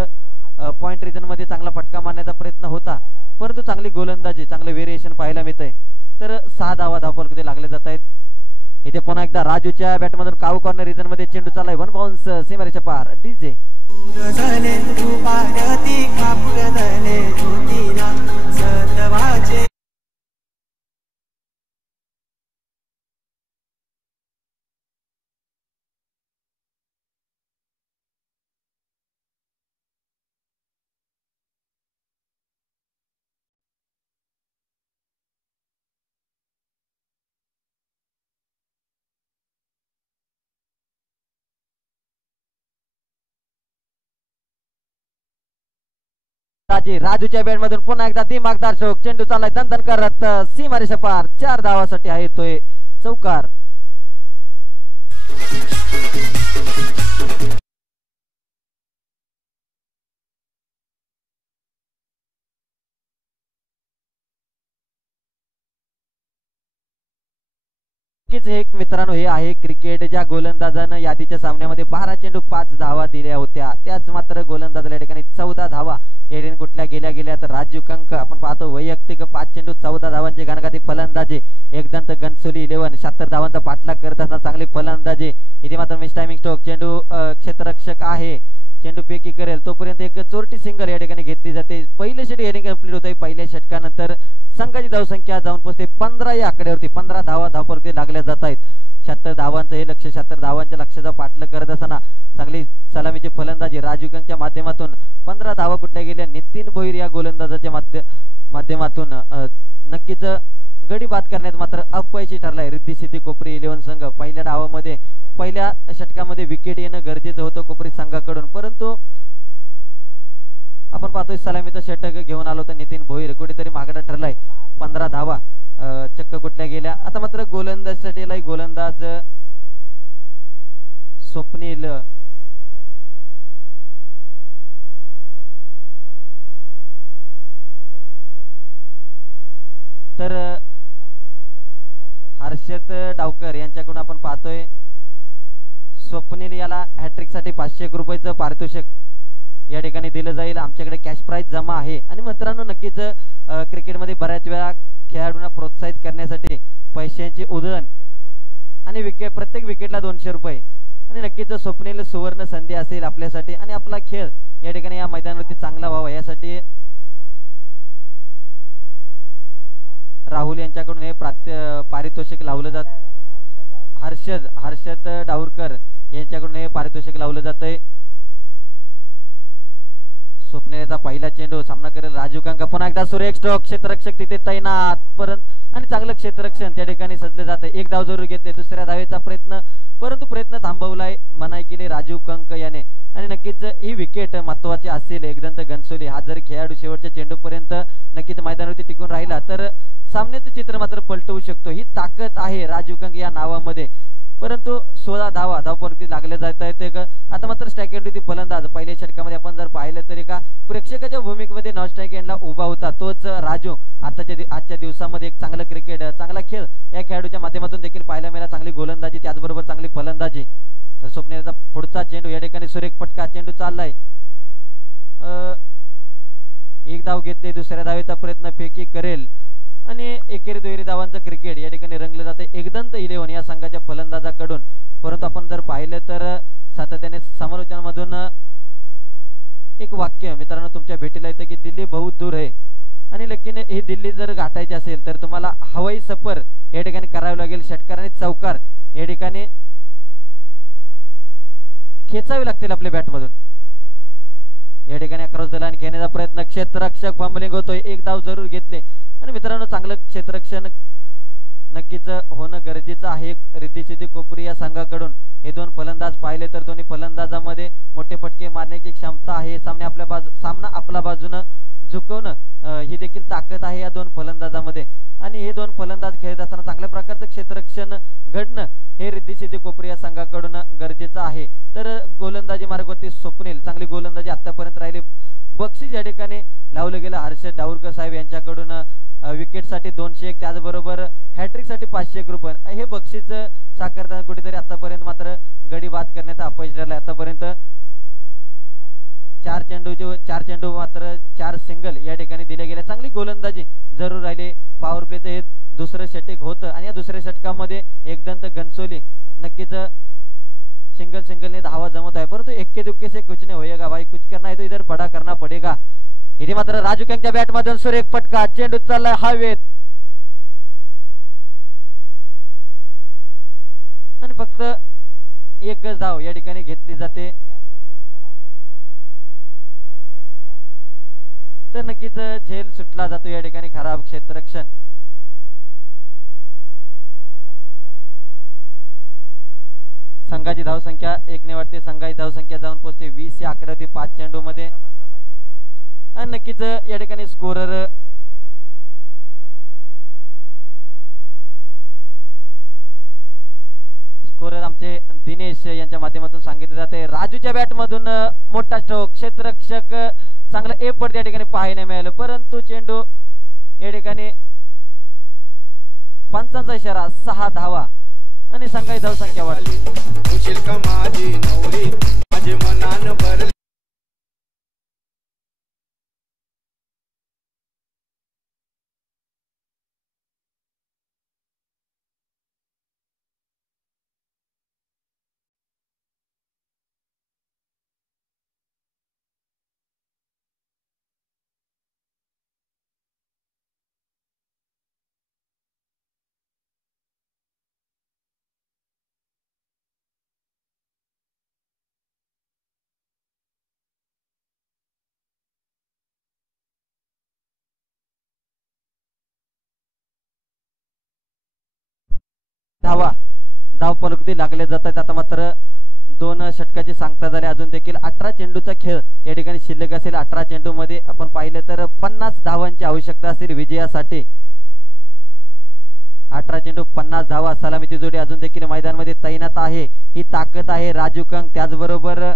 पॉइंट रिजन मध्ये चांगला फटका मारण्याचा प्रयत्न होता परंतु चांगली गोलंदाजी, चांगलं व्हेरिएशन पाहायला मिळतंय. तर 6 धावा धावफलक लागले जात आहेत. इथे पुन्हा एकदा राजूच्या बॅटमधून काऊ कॉर्नर रिजन मध्ये चेंडू चाललाय. 1 बाउन्स सीमारेषा पार. डीजे राजूच्या बॅट मधून पुन्हा एकदा दिमागदार शोक, चेंडू चाललाय दणदण करत सीमारेषा पार. 4 धावासाठी आहे तोय चौकार. एक मित्रांनो हे आहे क्रिकेट. ज्या गोलंदाजानं यादीच्या सामन्यामध्ये 12 चेंडू 5 धावा दिल्या होत्या त्याच मात्र गोलंदाजाला या ठिकाणी 14 धावा एडीन कुठल्या गेल्या तर राजू कंक. आपण पाहतो वैयक्तिक 5 चेंडू 14 धावांचे घनघाती फलंदाजी. एकदंत घनसोली 11 76 धावांचा पाठलाग करत असताना चांगली फलंदाजी. इथे मात्र मिस टायमिंग स्ट्रोक. चेंडू क्षेत्ररक्षक आहे, चेंडू फेकी करेल तोपर्यंत एक चोरटी सिंगल या ठिकाणी घेतली जाते. पहिलं षटक हेडिंग कंप्लीट होत आहे. पहिल्या षटकानंतर संघाची धावसंख्या जाऊन पोहोचते 15 या आकड्यावरती. 15 धावा धावफलक लागल्या जात आहेत. 76 धावांचं हे लक्ष, 76 धावांच्या लक्ष्याचा पाठलाग करत असताना चांगली सलामीची फलंदाजी राजू कंकच्या माध्यमातून 15 धावा कुठल्या गेल्या. नितीन भोईर या गोलंदाजाच्या माध्यमातून नक्कीच गडी बाद करण्यात मात्र अपयशी ठरलाय रिद्धी सिद्धी कोपरी 11 संघ. पहिल्या डावामध्ये पहिल्या षटकामध्ये विकेट येणं गरजेचं होतं कोपरी संघाकडून परंतु आपण पाहतोय सलामीचं षटक घेऊन आलो होतं नितीन भोईर. कुठेतरी मागडा ठरलाय. 15 धावा चक्क कुठल्या गेल्या. आता मात्र गोलंदाजीसाठी गोलंदाज स्वप्नील तर हर्षद डावकर यांच्याकडून आपण पाहतोय स्वप्नील याला हॅट्रिक साठी 500 रुपयाचं पारितोषिक. या ठिकाणी दिलं जाईल. आमच्याकडे कॅश प्राइज जमा आहे. आणि मित्रांनो नक्कीच क्रिकेटमध्ये बऱ्याच वेळा खेळाडूंना प्रोत्साहित करण्यासाठी पैशांची उधळण आणि प्रत्येक विकेटला 200 रुपये आणि नक्कीच स्वप्नील सुवर्ण संधी असेल आपल्यासाठी आणि आपला खेळ या ठिकाणी या मैदानावरती चांगला व्हावा यासाठी राहुल यांच्याकडून हे पारितोषिक लावलं जात. हर्षद डावरकर यांच्याकडून हे पारितोषिक लावलं जातंय. स्वप्नीलचा पहिला चेंडू सामना करेल राजू कंका. पुन्हा एकदा सुरेख स्ट्रोक. क्षेत्ररक्षक तिथे तैनात आणि चांगलं क्षेत्ररक्षण त्या ठिकाणी सजले जाते. एक धाव जरूर घेतले. दुसऱ्या धावेचा प्रयत्न परंतु प्रयत्न थांबवलाय मनाई केली राजू कंक याने. आणि नक्कीच ही विकेट महत्वाची असेल. एकदंत घनसोली हा जर खेळाडू शेवटच्या चेंडूपर्यंत नक्कीच मैदानावरती टिकून राहिला तर सामन्याचं चित्र मात्र पलटवू शकतो. ही ताकद आहे राजू कंक या नावामध्ये. परंतु 16 धावपरती लागले जात आहेत. आता मात्र स्ट्राईक एंडवरती फलंदाज पहिल्या षटकामध्ये आपण जर पाहिलं तर एका प्रेक्षकाच्या भूमिकेमध्ये नॉन स्ट्राईक एंडला उभा होता तोच राजू. आजच्या दिवसामध्ये एक चांगलं क्रिकेट चांगला खेळ या खेळाडूच्या माध्यमातून देखील पाहायला मिळाला. चांगली गोलंदाजी त्याचबरोबर चांगली फलंदाजी. तर स्वप्नीलचा पुढचा चेंडू या ठिकाणी सुरेख फटका. चेंडू चाललाय. एक धाव घेतले. दुसऱ्या धावेचा प्रयत्न फेकी करेल आणि एकेरी दुहेरी धावांचं क्रिकेट या ठिकाणी रंगलं जाते एकदंत 11 या संघाच्या फलंदाजाकडून. परंतु आपण जर पाहिलं तर सातत्याने समालोचनामधून एक वाक्य मित्रांनो तुमच्या भेटीला येतं की दिल्ली बहुत दूर आहे आणि नक्कीच ही दिल्ली जर गाठायची असेल तर तुम्हाला हवाई सफर या ठिकाणी करावी लागेल. षटकार आणि चौकार या ठिकाणी खेचावे लागतील आपल्या बॅटमधून. या ठिकाणी क्रॉस द लाईन खेळण्याचा प्रयत्न. क्षेत्ररक्षक फंबलिंग होतोय. एक धाव जरूर घेतले. आणि मित्रांनो चांगलं क्षेत्ररक्षण नक्कीच होणं गरजेचं आहे. रिद्धी सिद्धी कोपरी या संघाकडून हे दोन फलंदाज पाहिले तर दोन्ही फलंदाजामध्ये मोठे फटके मारण्याची क्षमता आहे. सामना आपल्या बाजूनं झुकवणं ही देखील ताकद आहे या दोन फलंदाजामध्ये. आणि हे दोन फलंदाज खेळत असताना चांगल्या प्रकारचं क्षेत्ररक्षण घडणं हे रिद्धी सिद्धी कोपरी या संघाकडून गरजेचं आहे. तर गोलंदाजी मार्गावरती स्वप्नील चांगली गोलंदाजी आतापर्यंत राहिली. बक्षीस या ठिकाणी लावलं गेलं हर्षद डावरकर साहेब यांच्याकडून विकेटसाठी 201 त्याचबरोबर हॅट्रिकसाठी 501 रुपये. हे बक्षीस साकारताना कुठेतरी आतापर्यंत मात्र गडी बाद करण्याचा अपयश ठरला. आतापर्यंत 4 चेंडू मात्र 4 सिंगल या ठिकाणी दिले गेले. चांगली गोलंदाजी जरूर राहिली. पॉवर प्लेचं हे दुसरं षटक होतं आणि या दुसऱ्या षटकामध्ये एकदंत घनसोली नक्कीच सिंगलने धावा जमत आहे. परंतु एक्के दुक्के से कुछ नहीं होएगा भाई. कुछ करना है तो इधर बड़ा करना पडेगा. इथे मात्र राजू कंकच्या बॅट मधून सुरेख फटका. चेंडू चाललाय हवेत आणि फक्त एकच धाव या ठिकाणी घेतली जाते. तर नक्कीच झेल सुटला जातो या ठिकाणी. खराब क्षेत्ररक्षण. संघाची धावसंख्या 1 ने वाढते. संघाची धावसंख्या जाऊन पोहोचते 20 या आकड्यावरती 5 चेंडू मध्ये. आणि नक्कीच या ठिकाणी स्कोरर आमचे दिनेश यांच्या माध्यमातून सांगितले जाते. राजूच्या बॅट मधून मोठा स्ट्रोक. क्षेत्ररक्षक चांगला ए पड या ठिकाणी पाहायला मिळालं. परंतु चेंडू या ठिकाणी पंचांचा इशारा. 6 धावा आणि संघाची धावसंख्या वाढली. धाव पलकती लागले जातात. आता मात्र 2 षटकाची सांगता झाली. अजून देखील 18 चेंडूचा खेळ या ठिकाणी शिल्लक असेल. 18 चेंडू मध्ये आपण पाहिलं तर 50 धावांची आवश्यकता असेल विजयासाठी. 18 चेंडू 50 धावा. सलामीची जोडी अजून देखील मैदानामध्ये तैनात आहे. ही ताकद आहे राजू कंक त्याचबरोबर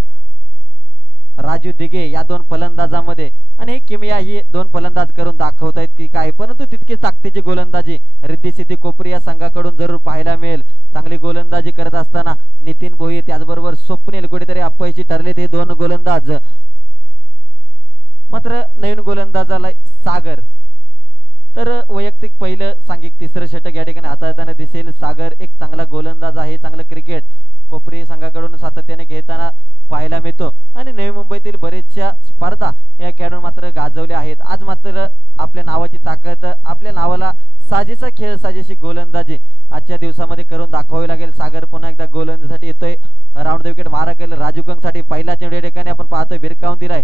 राजू दिघे या 2 फलंदाजामध्ये. आणि किमया ही 2 फलंदाज करून दाखवतायत की काय. परंतु तितकीच ताकदीची गोलंदाजी रिद्धी सिद्धी कोपरी या संघाकडून जरूर पाहायला मिळेल. चांगली गोलंदाजी करत असताना नितीन भोईर त्याचबरोबर स्वप्नील कुठेतरी अपयशी ठरले ते 2 गोलंदाज. मात्र नवीन गोलंदाजाला सागर. तर वैयक्तिक पहिलं सांघिक तिसरं षटक या ठिकाणी हाताळताना दिसेल. सागर एक चांगला गोलंदाज आहे, चांगलं क्रिकेट कोपरी संघाकडून सातत्याने खेळताना पाहायला मिळतो आणि नवी मुंबईतील बरेचशा स्पर्धा या खेळाडूंनी मात्र गाजवल्या आहेत. आज मात्र आपल्या नावाची ताकद, आपल्या नावाला साजेसा खेळ, साजेशी गोलंदाजी आजच्या दिवसामध्ये करून दाखवावी लागेल. सागर पुन्हा एकदा गोलंदाजीसाठी येतोय. राऊंड द विकेट मारा केलं राजू कंक साठी. पहिला चेंडू या ठिकाणी आपण पाहतोय भिरकावून दिलाय.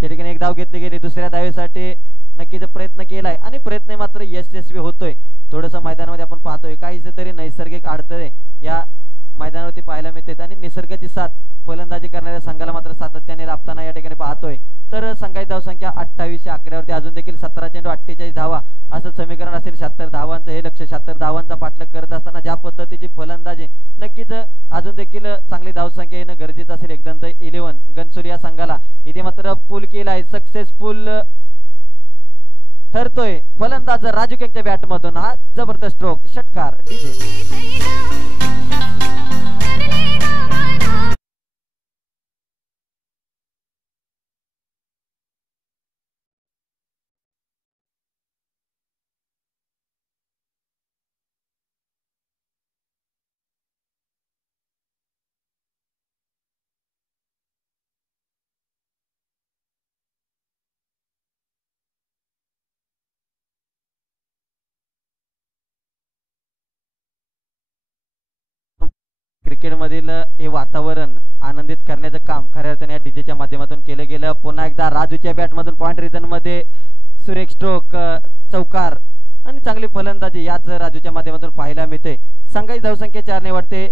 त्या ठिकाणी एक धाव घेतली गेली. दुसऱ्या धावेसाठी नक्कीच प्रयत्न केलाय आणि प्रयत्न मात्र यशस्वी होतोय. थोडस मैदानामध्ये आपण पाहतोय काहीच तरी नैसर्गिक अडथळे या मैदानावरती पाहायला मिळतात आणि निसर्गाची साथ फलंदाजी करणाऱ्या संघाला मात्र सातत्याने लाभताना या ठिकाणी पाहतोय. तर संघाची धावसंख्या 28 आकड्यावरती अजून देखील 17 चेंडू 48 धावा असं समीकरण असेल. 76 धावांचं हे लक्ष, 76 धावांचा पाठलाग करत असताना ज्या पद्धतीची फलंदाजी नक्कीच अजून देखील चांगली धावसंख्या येणं गरजेचं असेल. एकदंत 11 गनसोली या संघाला इथे मात्र पूल केलाय, सक्सेसफुल ठरतोय. फलंदाज राजू केंगच्या बॅट मधून हा जबरदस्त स्ट्रोक, षटकार डीजे. क्रिकेटमधील हे वातावरण आनंदित करण्याचं काम खऱ्या अर्थाने या डीजेच्या माध्यमातून केलं गेलं. पुन्हा एकदा राजूच्या बॅटमधून पॉइंट रिजन मध्ये सुरेख स्ट्रोक, चौकार आणि चांगली फलंदाजी याच राजूच्या माध्यमातून पाहायला मिळते. संघाची धावसंख्या 4 ने वाढते,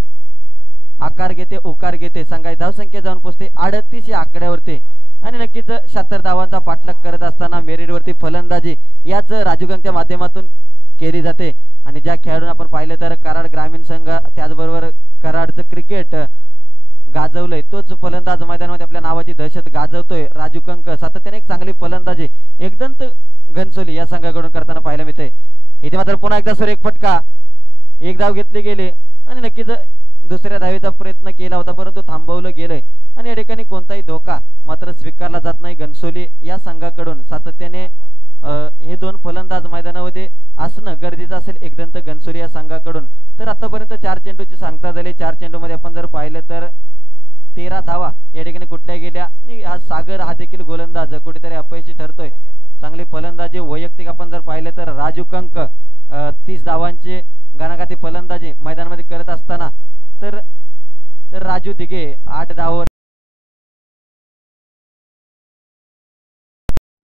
आकार घेते, उकार घेते. संघाची धावसंख्या जाऊन पोहोचते 38 या आकड्यावरती आणि नक्कीच 76 धावांचा पाठलाग करत असताना मेरिटवरती फलंदाजी याच राजू गंगच्या माध्यमातून केली जाते. आणि ज्या खेळाडूंना आपण पाहिलं तर कराड ग्रामीण संघ, त्याचबरोबर कराडचं क्रिकेट गाजवलंय, तोच फलंदाज मैदानामध्ये आपल्या नावाची दहशत गाजवतोय. राजू कंक सातत्याने एक चांगली फलंदाजी एकदंत घनसोली या संघाकडून करताना पाहायला मिळते. इथे मात्र पुन्हा एकदा सुरेख फटका, एक धाव घेतली गेली आणि नक्कीच दुसऱ्या धावेचा प्रयत्न केला होता परंतु थांबवलं गेलंय आणि या ठिकाणी कोणताही धोका मात्र स्वीकारला जात नाही. घनसोली या संघाकडून सातत्याने हे दोन फलंदाज मैदानामध्ये असणं गरजेचं असेल एकदंत घनसोली या संघाकडून. तर आतापर्यंत 4 चेंडूची सांगता झाली. 4 चेंडूमध्ये आपण जर पाहिलं तर 13 धावा या ठिकाणी कुठल्या गेल्या आणि हा सागर हा देखील गोलंदाज कुठेतरी अपयशी ठरतोय. चांगली फलंदाजी वैयक्तिक आपण जर पाहिलं तर राजू कंक 30 धावांची घणाघाती फलंदाजी मैदानामध्ये करत असताना तर राजू दिघे 8 धावावर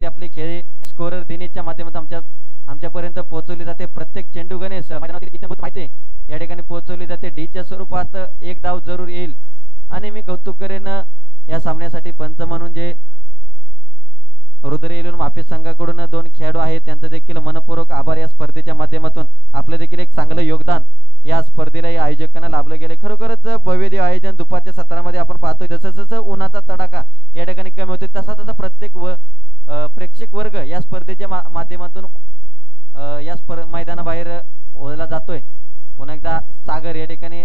आपले खेळ स्कोरर दिनेशच्या माध्यमातून आमच्यापर्यंत पोहोचवली जाते. प्रत्येक चेंडू गणेश मैदानातील इतंभूत माहिती या ठिकाणी पोहोचवली जाते. डीच्या स्वरूपात एक धाव जरूर येईल आणि मी कौतुक करेन या सामन्यासाठी पंच म्हणून जे रुद्र येलूर माफी संघाकडून 2 खेळाडू आहेत त्यांचं देखील मनपूर्वक आभार. या स्पर्धेच्या माध्यमातून आपलं देखील एक चांगलं योगदान या स्पर्धेला या आयोजकांना लाभलं गेले. खरोखरच भव्य आयोजन दुपारच्या सत्रामध्ये आपण पाहतोय. जसं जसं उन्हाचा तडाखा या ठिकाणी कमी होतोय तसा तसा प्रत्येक प्रेक्षक वर्ग या स्पर्धेच्या माध्यमातून या मैदानाबाहेर ओढला जातोय. पुन्हा एकदा सागर या ठिकाणी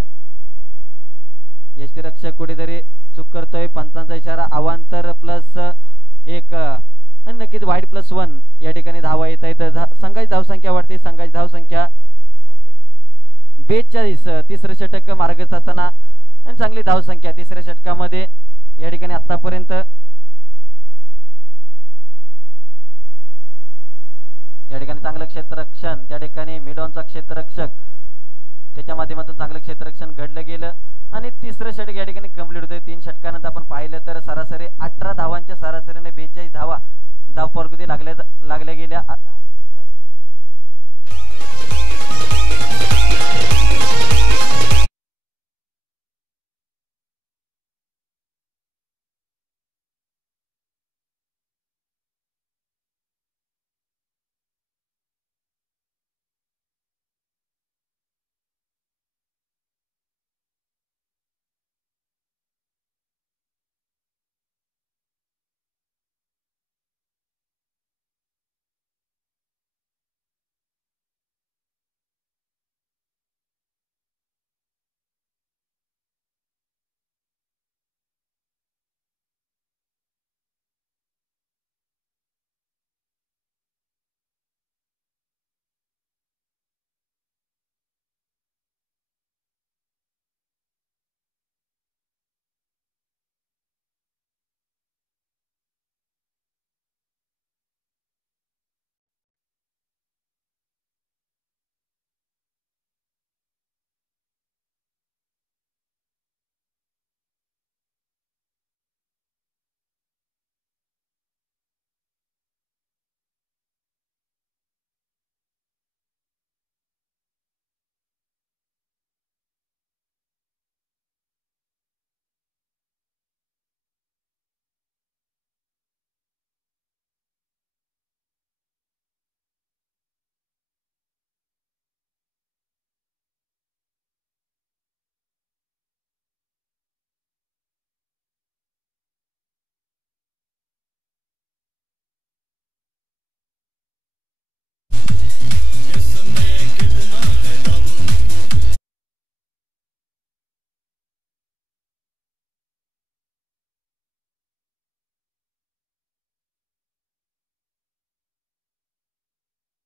यष्टीरक्षक कुठेतरी चूक करतोय. पंचांचा इशारा, अवांतर +1 आणि नक्कीच वाईड +1 या ठिकाणी धावा येत आहेत. संघाची धावसंख्या वाढते. संघाची धावसंख्या 42. तिसरं षटक मार्गस्थ असताना आणि चांगली धावसंख्या तिसऱ्या षटकामध्ये या ठिकाणी आतापर्यंत या ठिकाणी चांगलं क्षेत्ररक्षण, त्या ठिकाणी मिडॉनचा क्षेत्ररक्षक त्याच्या माध्यमातून चांगलं क्षेत्ररक्षण घडलं गेलं आणि तिसरं षटक या ठिकाणी कंप्लीट होते. 3 षटकानंतर आपण पाहिलं तर सरासरी 18 धावांच्या सरासरीने 42 धावा धावपरगती लागल्या गेल्या.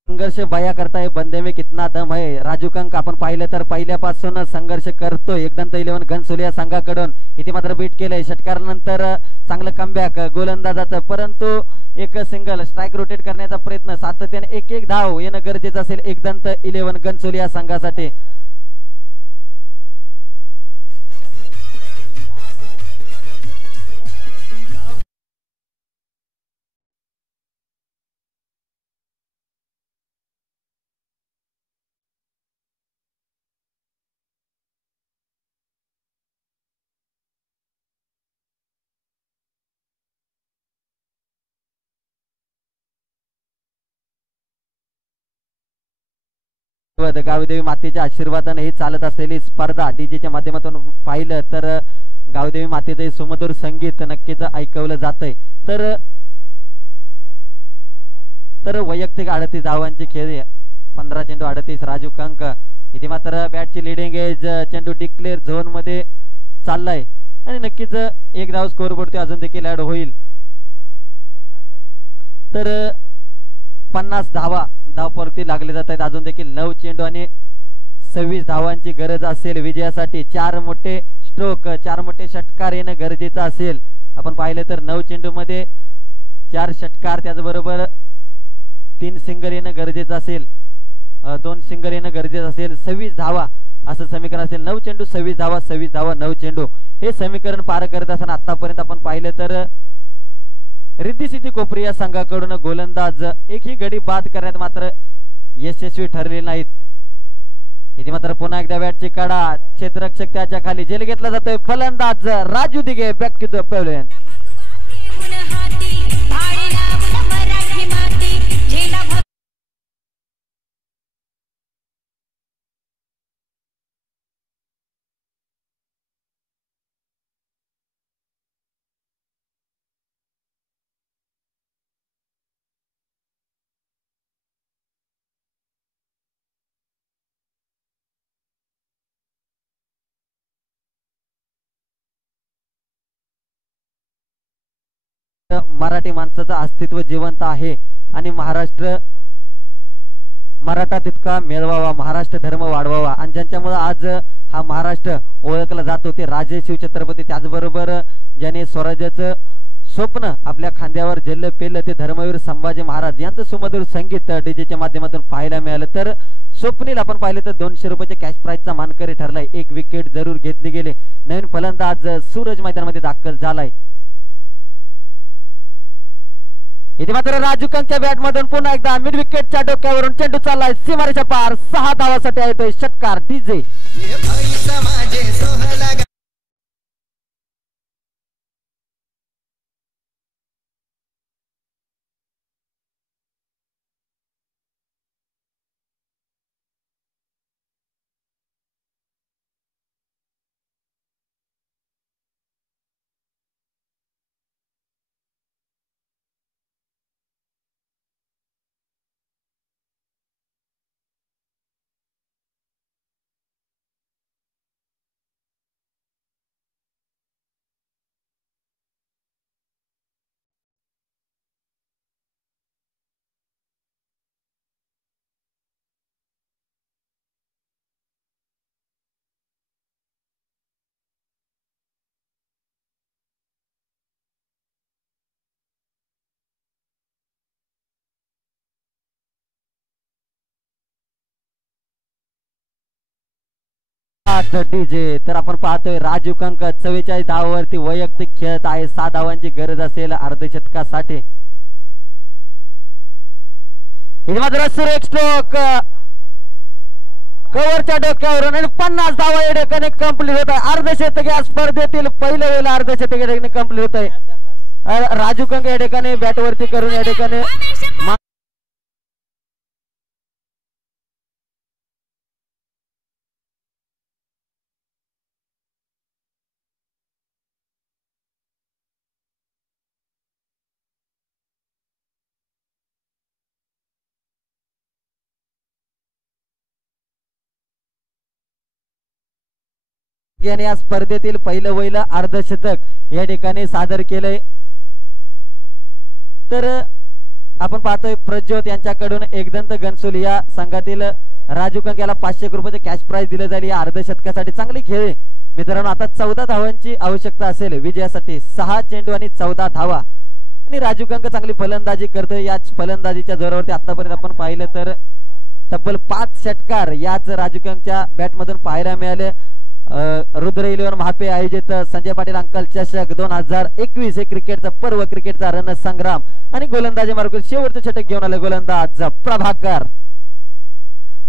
संघर्ष बया करताय बंदे में कितना दम है. राजू कंक आपण पाहिलं तर पहिल्यापासून संघर्ष करतोय. एकदंत 11 घनसोलिया संघाकडून इथे मात्र बीट केलंय. षटकारानंतर चांगलं कमबॅक गोलंदाजाचं, परंतु एक सिंगल स्ट्राइक रोटेट करण्याचा प्रयत्न, सातत्याने एक एक धाव येणं गरजेचं असेल एकदंत 11 घनसोलिया संघासाठी. गावदेवी मातेच्या आशीर्वादाने ही चालत असलेली स्पर्धा डीजेच्या माध्यमातून पाहिलं तर गावदेवी मातेचे सुमधुर संगीत नक्कीच ऐकवलं जातंय. तर वैयक्तिक 38 धावांची खेळी, 15 चेंडू 38. राजू कंक इथे मात्र बॅटची लिडिंग एज, चेंडू डिक्लेअर झोन मध्ये चाललाय आणि नक्कीच एक धाव स्कोर बोर्ड अजून देखील ऍड होईल. तर 50 धावा धावपरती लागले जात आहेत. अजून देखील 9 चेंडू आणि 26 धावांची गरज असेल विजयासाठी. 4 मोठे स्ट्रोक, 4 मोठे षटकार येणं गरजेचं असेल. आपण पाहिलं तर 9 चेंडू मध्ये 4 षटकार, त्याचबरोबर 3 सिंगल येणं गरजेचं असेल, 2 सिंगल येणं गरजेचं असेल. 26 धावा असं समीकरण असेल. 9 चेंडू 26 धावा, 26 धावा 9 चेंडू, हे समीकरण पार करत असताना आतापर्यंत आपण पाहिलं तर रिद्धी सिद्धी कोपरी या संघाकडून गोलंदाज एकही गडी बाद करण्यात मात्र यशस्वी ठरले नाहीत. इथे मात्र पुन्हा एकदा बॅटची कडा, क्षेत्ररक्षक त्याच्या खाली, झेल घेतला जातोय. फलंदाज Raju Dighe back to the pavilion. Marathi माणसाचं अस्तित्व जिवंत आहे आणि महाराष्ट्र मराठा तितका मिळवावा, महाराष्ट्र धर्म वाढवावा आणि ज्यांच्यामुळे आज हा महाराष्ट्र ओळखला जातो ते राजे शिवछत्रपती. त्याचबरोबर ज्याने स्वराज्याचं स्वप्न आपल्या खांद्यावर झेललं पेललं ते धर्मवीर संभाजी महाराज यांचं सुमधुर संगीत डीजेच्या माध्यमातून पाहायला मिळालं. तर स्वप्नील आपण पाहिलं तर 200 रुपयाच्या कॅश प्राइजचा मानकरी ठरलाय. 1 विकेट जरूर घेतली गेली. नवीन फलंदाज सूरज मैदानामध्ये दाखल झालाय. इथे मात्र राजू कंकच्या बॅट मधून पुन्हा एकदा मिड विकेटच्या डोक्यावरून चेंडू चाललाय सीमारेच्या पार. 6 धावासाठी येतोय षटकार डीजे. डीजे. तर आपण पाहतोय राजू कंक 44 धावावरती वैयक्तिक खेळत आहे. 6 धावांची गरज असेल अर्धशतकासाठी. इथे मात्र सुरेख स्ट्रोक कव्हरच्या डोक्यावरून आणि 50 धावा या ठिकाणी कंप्लीट होत आहे. अर्धशतक या स्पर्धेतील पहिल्या वेळेला अर्धशतक या ठिकाणी कंप्लीट होत आहे. राजू कंक या ठिकाणी बॅटवरती करून या ठिकाणी याने या स्पर्धेतील पहिलं अर्धशतक या ठिकाणी सादर केलंय। तर आपण पाहतोय प्रज्योत यांच्याकडून एकदंत घनसोली या संघातील राजू कंक याला 500 रुपयाचे कॅश प्राइज दिले जाईल या अर्धशतकासाठी। चांगली खेळ मित्रांनो, आता 14 धावांची आवश्यकता असेल विजयासाठी। 6 चेंडू आणि 14 धावा आणि राजू कंक चांगली फलंदाजी करतोय। याच फलंदाजीच्या जोरावरती आतापर्यंत आपण पाहिलं तर तब्बल 5 षटकार याच राजू कंकच्या बॅट मधून पाहायला मिळाले। रुद्र 11 महापे आयोजित संजय पाटील अंकल चषक 2021 हे क्रिकेटचा पर्व, क्रिकेटचा रणसंग्राम आणि गोलंदाजी मार्गून शेवटचं षटक घेऊन आले गोलंदाज प्रभाकर।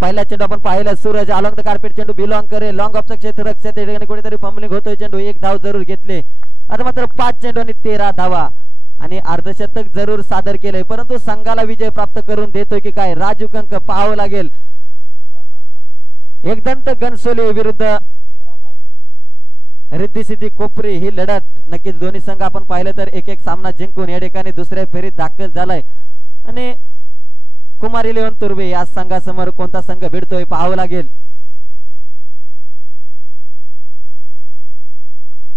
पहिला चेंडू आपण पाहिलं, सूरज अलॉंग द कार्पेट चेंडू बिलॉंग करे लॉंग ऑफचं क्षेत्र रक्षक त्या ठिकाणी कुठेतरी फंबलिंग होतोय। चेंडू 1 धाव जरूर घेतले, आता मात्र 5 चेंडू आणि 13 धावा आणि अर्धशतक जरूर सादर केले, परंतु संघाला विजय प्राप्त करून देतोय की काय राजू कंक पाहावं लागेल। एकदंत घनसोली विरुद्ध रिद्धी सिद्धी कोपरी ही लढत नक्कीच दोन्ही संघ आपण पाहिलं तर एक सामना जिंकून या ठिकाणी दुसऱ्या फेरीत दाखल झालाय आणि कुमार 11 तुर्वे या संघासमोर कोणता संघ भिडतोय पाहावं लागेल।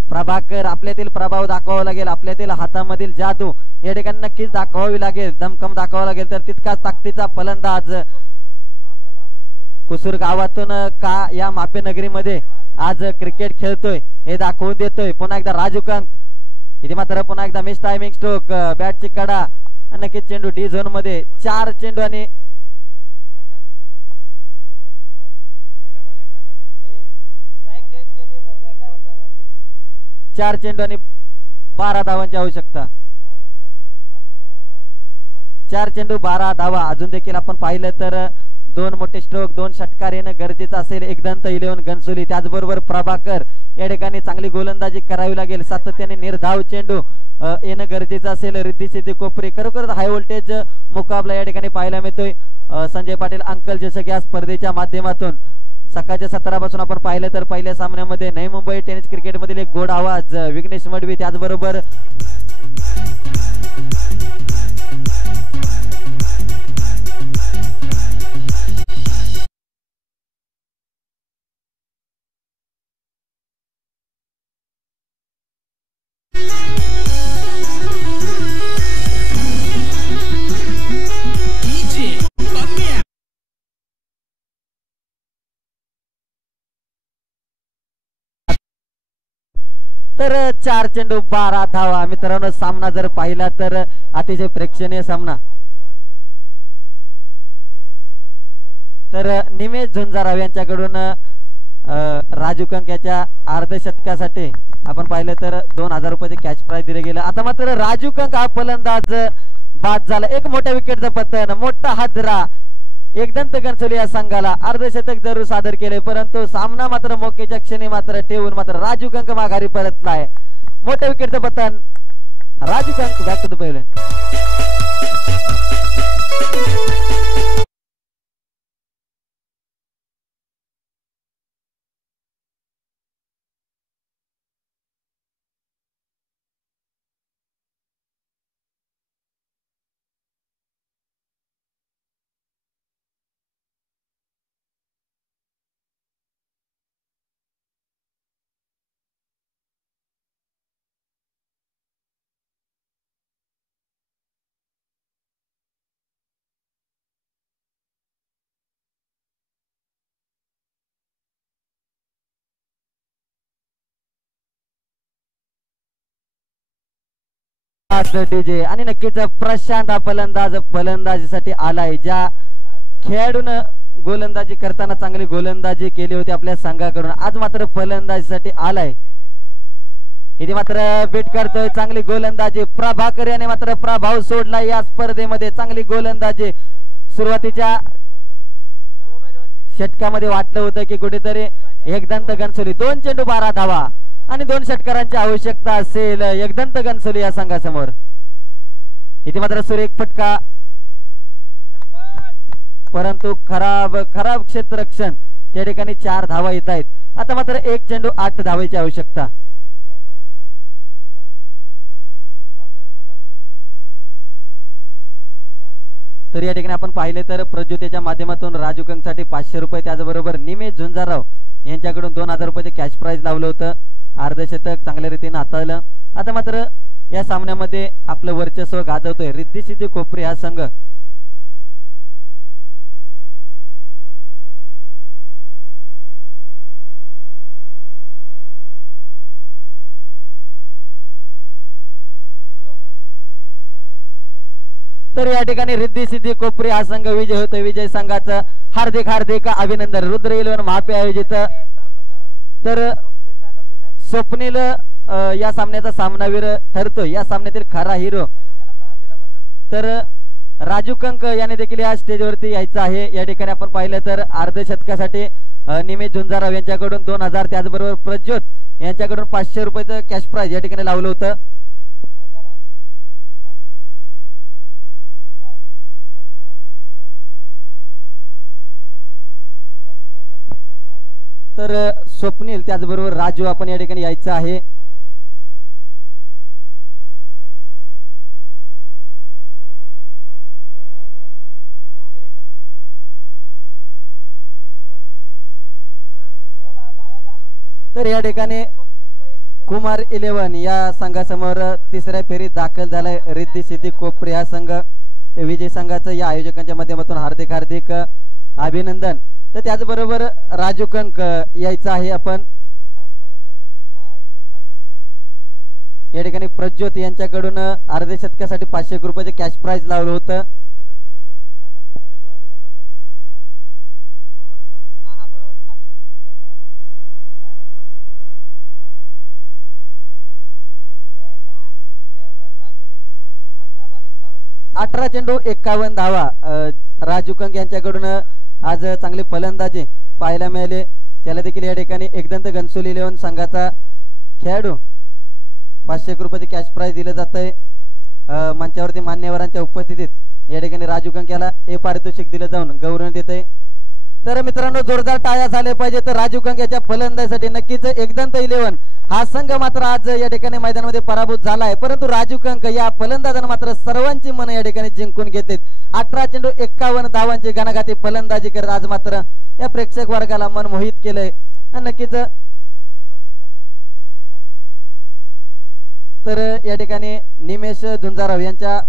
प्रभाकर आपल्यातील प्रभाव दाखवावा लागेल, आपल्यातील हातामधील जादू या ठिकाणी नक्कीच दाखवावी लागेल, दमखम दाखवावा लागेल। तर तितकाच ताकदीचा फलंदाज कुसूर गावातून का या मापे नगरीमध्ये आज क्रिकेट खेळतोय हे दाखवून देतोय। पुन्हा एकदा राजू कंक, इथे मात्र पुन्हा एकदा मिस टायमिंग स्ट्रोक, बॅटची कडा आणि नक्कीच चेंडू डी झोन मध्ये 4 चेंडू आणि 4 चेंडू आणि 12 धावांची आवश्यकता। 4 चेंडू 12 धावा। अजून देखील आपण पाहिलं तर 2 मोठे स्ट्रोक 2 षटकार येणं गरजेचं असेल एकदंत 11 घनसोली। त्याचबरोबर प्रभाकर या ठिकाणी चांगली गोलंदाजी करावी लागेल, सातत्याने निर्धाव चेंडू येणं गरजेचं असेल। रिद्धी सिद्धी कोपरी खरोखर हाय व्होल्टेज मुकाबला या ठिकाणी पाहायला मिळतोय संजय पाटील अंकल चषक या स्पर्धेच्या माध्यमातून। सकाळच्या 17 पासून आपण पाहिलं तर पहिल्या सामन्यामध्ये नवी मुंबई टेनिस क्रिकेट मधील एक गोड आवाज विघ्नेश मडवी, त्याचबरोबर तर 4 चेंडू 12 धावा। मित्रांनो, सामना जर पाहिला तर अतिशय प्रेक्षणीय सामना। तर निमेश झुंजाराव यांच्याकडून राजू कंक याच्या अर्धशतकासाठी आपण पाहिलं तर 2000 रुपयाचे कॅश प्राइज दिले गेले। आता मात्र राजू कंक हा फलंदाज बाद झाला। एक मोठ्या विकेटचं पतन, मोठा हादरा एकदंत घनसोली या संघाला। अर्धशतक जरूर सादर केले, परंतु सामना मात्र मोक्याच्या क्षणी मात्र ठेवून मात्र राजू कंक माघारी परतलाय। मोठ्या विकेटचं पतन, Raju Kank back to the pavilion. DJ आणि नक्कीच प्रशांत हा फलंदाजीसाठी आलाय। ज्या खेळाडूने गोलंदाजी करताना चांगली गोलंदाजी केली होती आपल्या संघाकडून, आज मात्र फलंदाजीसाठी आलाय। इथे मात्र बीट करतोय चांगली गोलंदाजी प्रभाकर याने मात्र प्रभाव सोडला या स्पर्धेमध्ये। चांगली गोलंदाजी सुरुवातीच्या षटकामध्ये वाटलं होतं की कुठेतरी एकदंत घनसोली 2 चेंडू 12 धावा आणि 2 षटकारांची आवश्यकता असेल एकदंत घनसोली या संघासमोर। इथे मात्र सुरेख फटका, परंतु खराब क्षेत्ररक्षण त्या ठिकाणी 4 धावा येत आहेत। आता मात्र 1 चेंडू 8 धावेची आवश्यकता। तर या ठिकाणी आपण पाहिले तर प्रज्योतीच्या माध्यमातून राजू कंक साठी 500 रुपये, त्याचबरोबर निमेश झुंजाराव यांच्याकडून 2000 रुपयाचे कॅश प्राइज लावलं होतं. अर्धशतक चांगल्या रीतीने हाताळलं. आता मात्र या सामन्यामध्ये आपलं वर्चस्व गाजवतोय रिद्धी सिद्धी कोपरे हा संघ. तर या ठिकाणी रिद्धी सिद्धी कोपरे हा संघ विजय होतोय. विजय संघाचं हार्दिक हार्दिक अभिनंदन. रुद्र इलेव्हन महापे आयोजित. तर स्वप्नील या सामन्याचा सामनावीर ठरतो. या सामन्यातील खरा हिरो तर राजू कंक याने देखील या स्टेजवरती यायचं आहे. या ठिकाणी आपण पाहिलं तर अर्धशतकासाठी निमेश झुंजाराव यांच्याकडून 2000 त्याचबरोबर प्रज्योत यांच्याकडून 500 रुपयाचं कॅश प्राइज या ठिकाणी लावलं होतं. तर स्वप्नील त्याचबरोबर राजू आपण या ठिकाणी यायचं आहे. तर या ठिकाणी कुमार 11 या संघासमोर तिसऱ्या फेरीत दाखल झालाय रिद्धी सिद्धी कोपरे हा संघ. विजय संघाचं या आयोजकांच्या माध्यमातून हार्दिक हार्दिक अभिनंदन. तर त्याचबरोबर राजू कंक यायचं आहे आपण. या ठिकाणी प्रज्योत यांच्याकडून अर्धशतकासाठी 500 रुपयाचे कॅश प्राइज लावलं होतं. अठरा चेंडू 51 धावा राजू कंक यांच्याकडून आज चांगले फलंदाजी पाहायला मिळाले. त्याला देखील या ठिकाणी एकदंत घनसोली 11 संघाचा खेळाडू 500 रुपयाचे कॅश प्राइज दिलं जात आहे. मंचावरती मान्यवरांच्या उपस्थितीत या ठिकाणी राजू कंक याला हे पारितोषिक दिलं जाऊन गौरव देत आहे. तर मित्रांनो जोरदार टाळ्या झाले पाहिजे. तर राजू कंक याच्या फलंदाजीसाठी नक्कीच एकदंत 11 हा संघ मात्र आज या ठिकाणी मैदानामध्ये पराभूत झाला आहे. परंतु राजू कंक या फलंदाजानं मात्र सर्वांची मन या ठिकाणी जिंकून घेतलीत. 18 चेंडू 51 धावांची घणाघाती फलंदाजी करत आज मात्र या प्रेक्षक वर्गाला मन मोहित केलंय. नक्कीच तर या ठिकाणी निमेश झुंजाराव यांच्या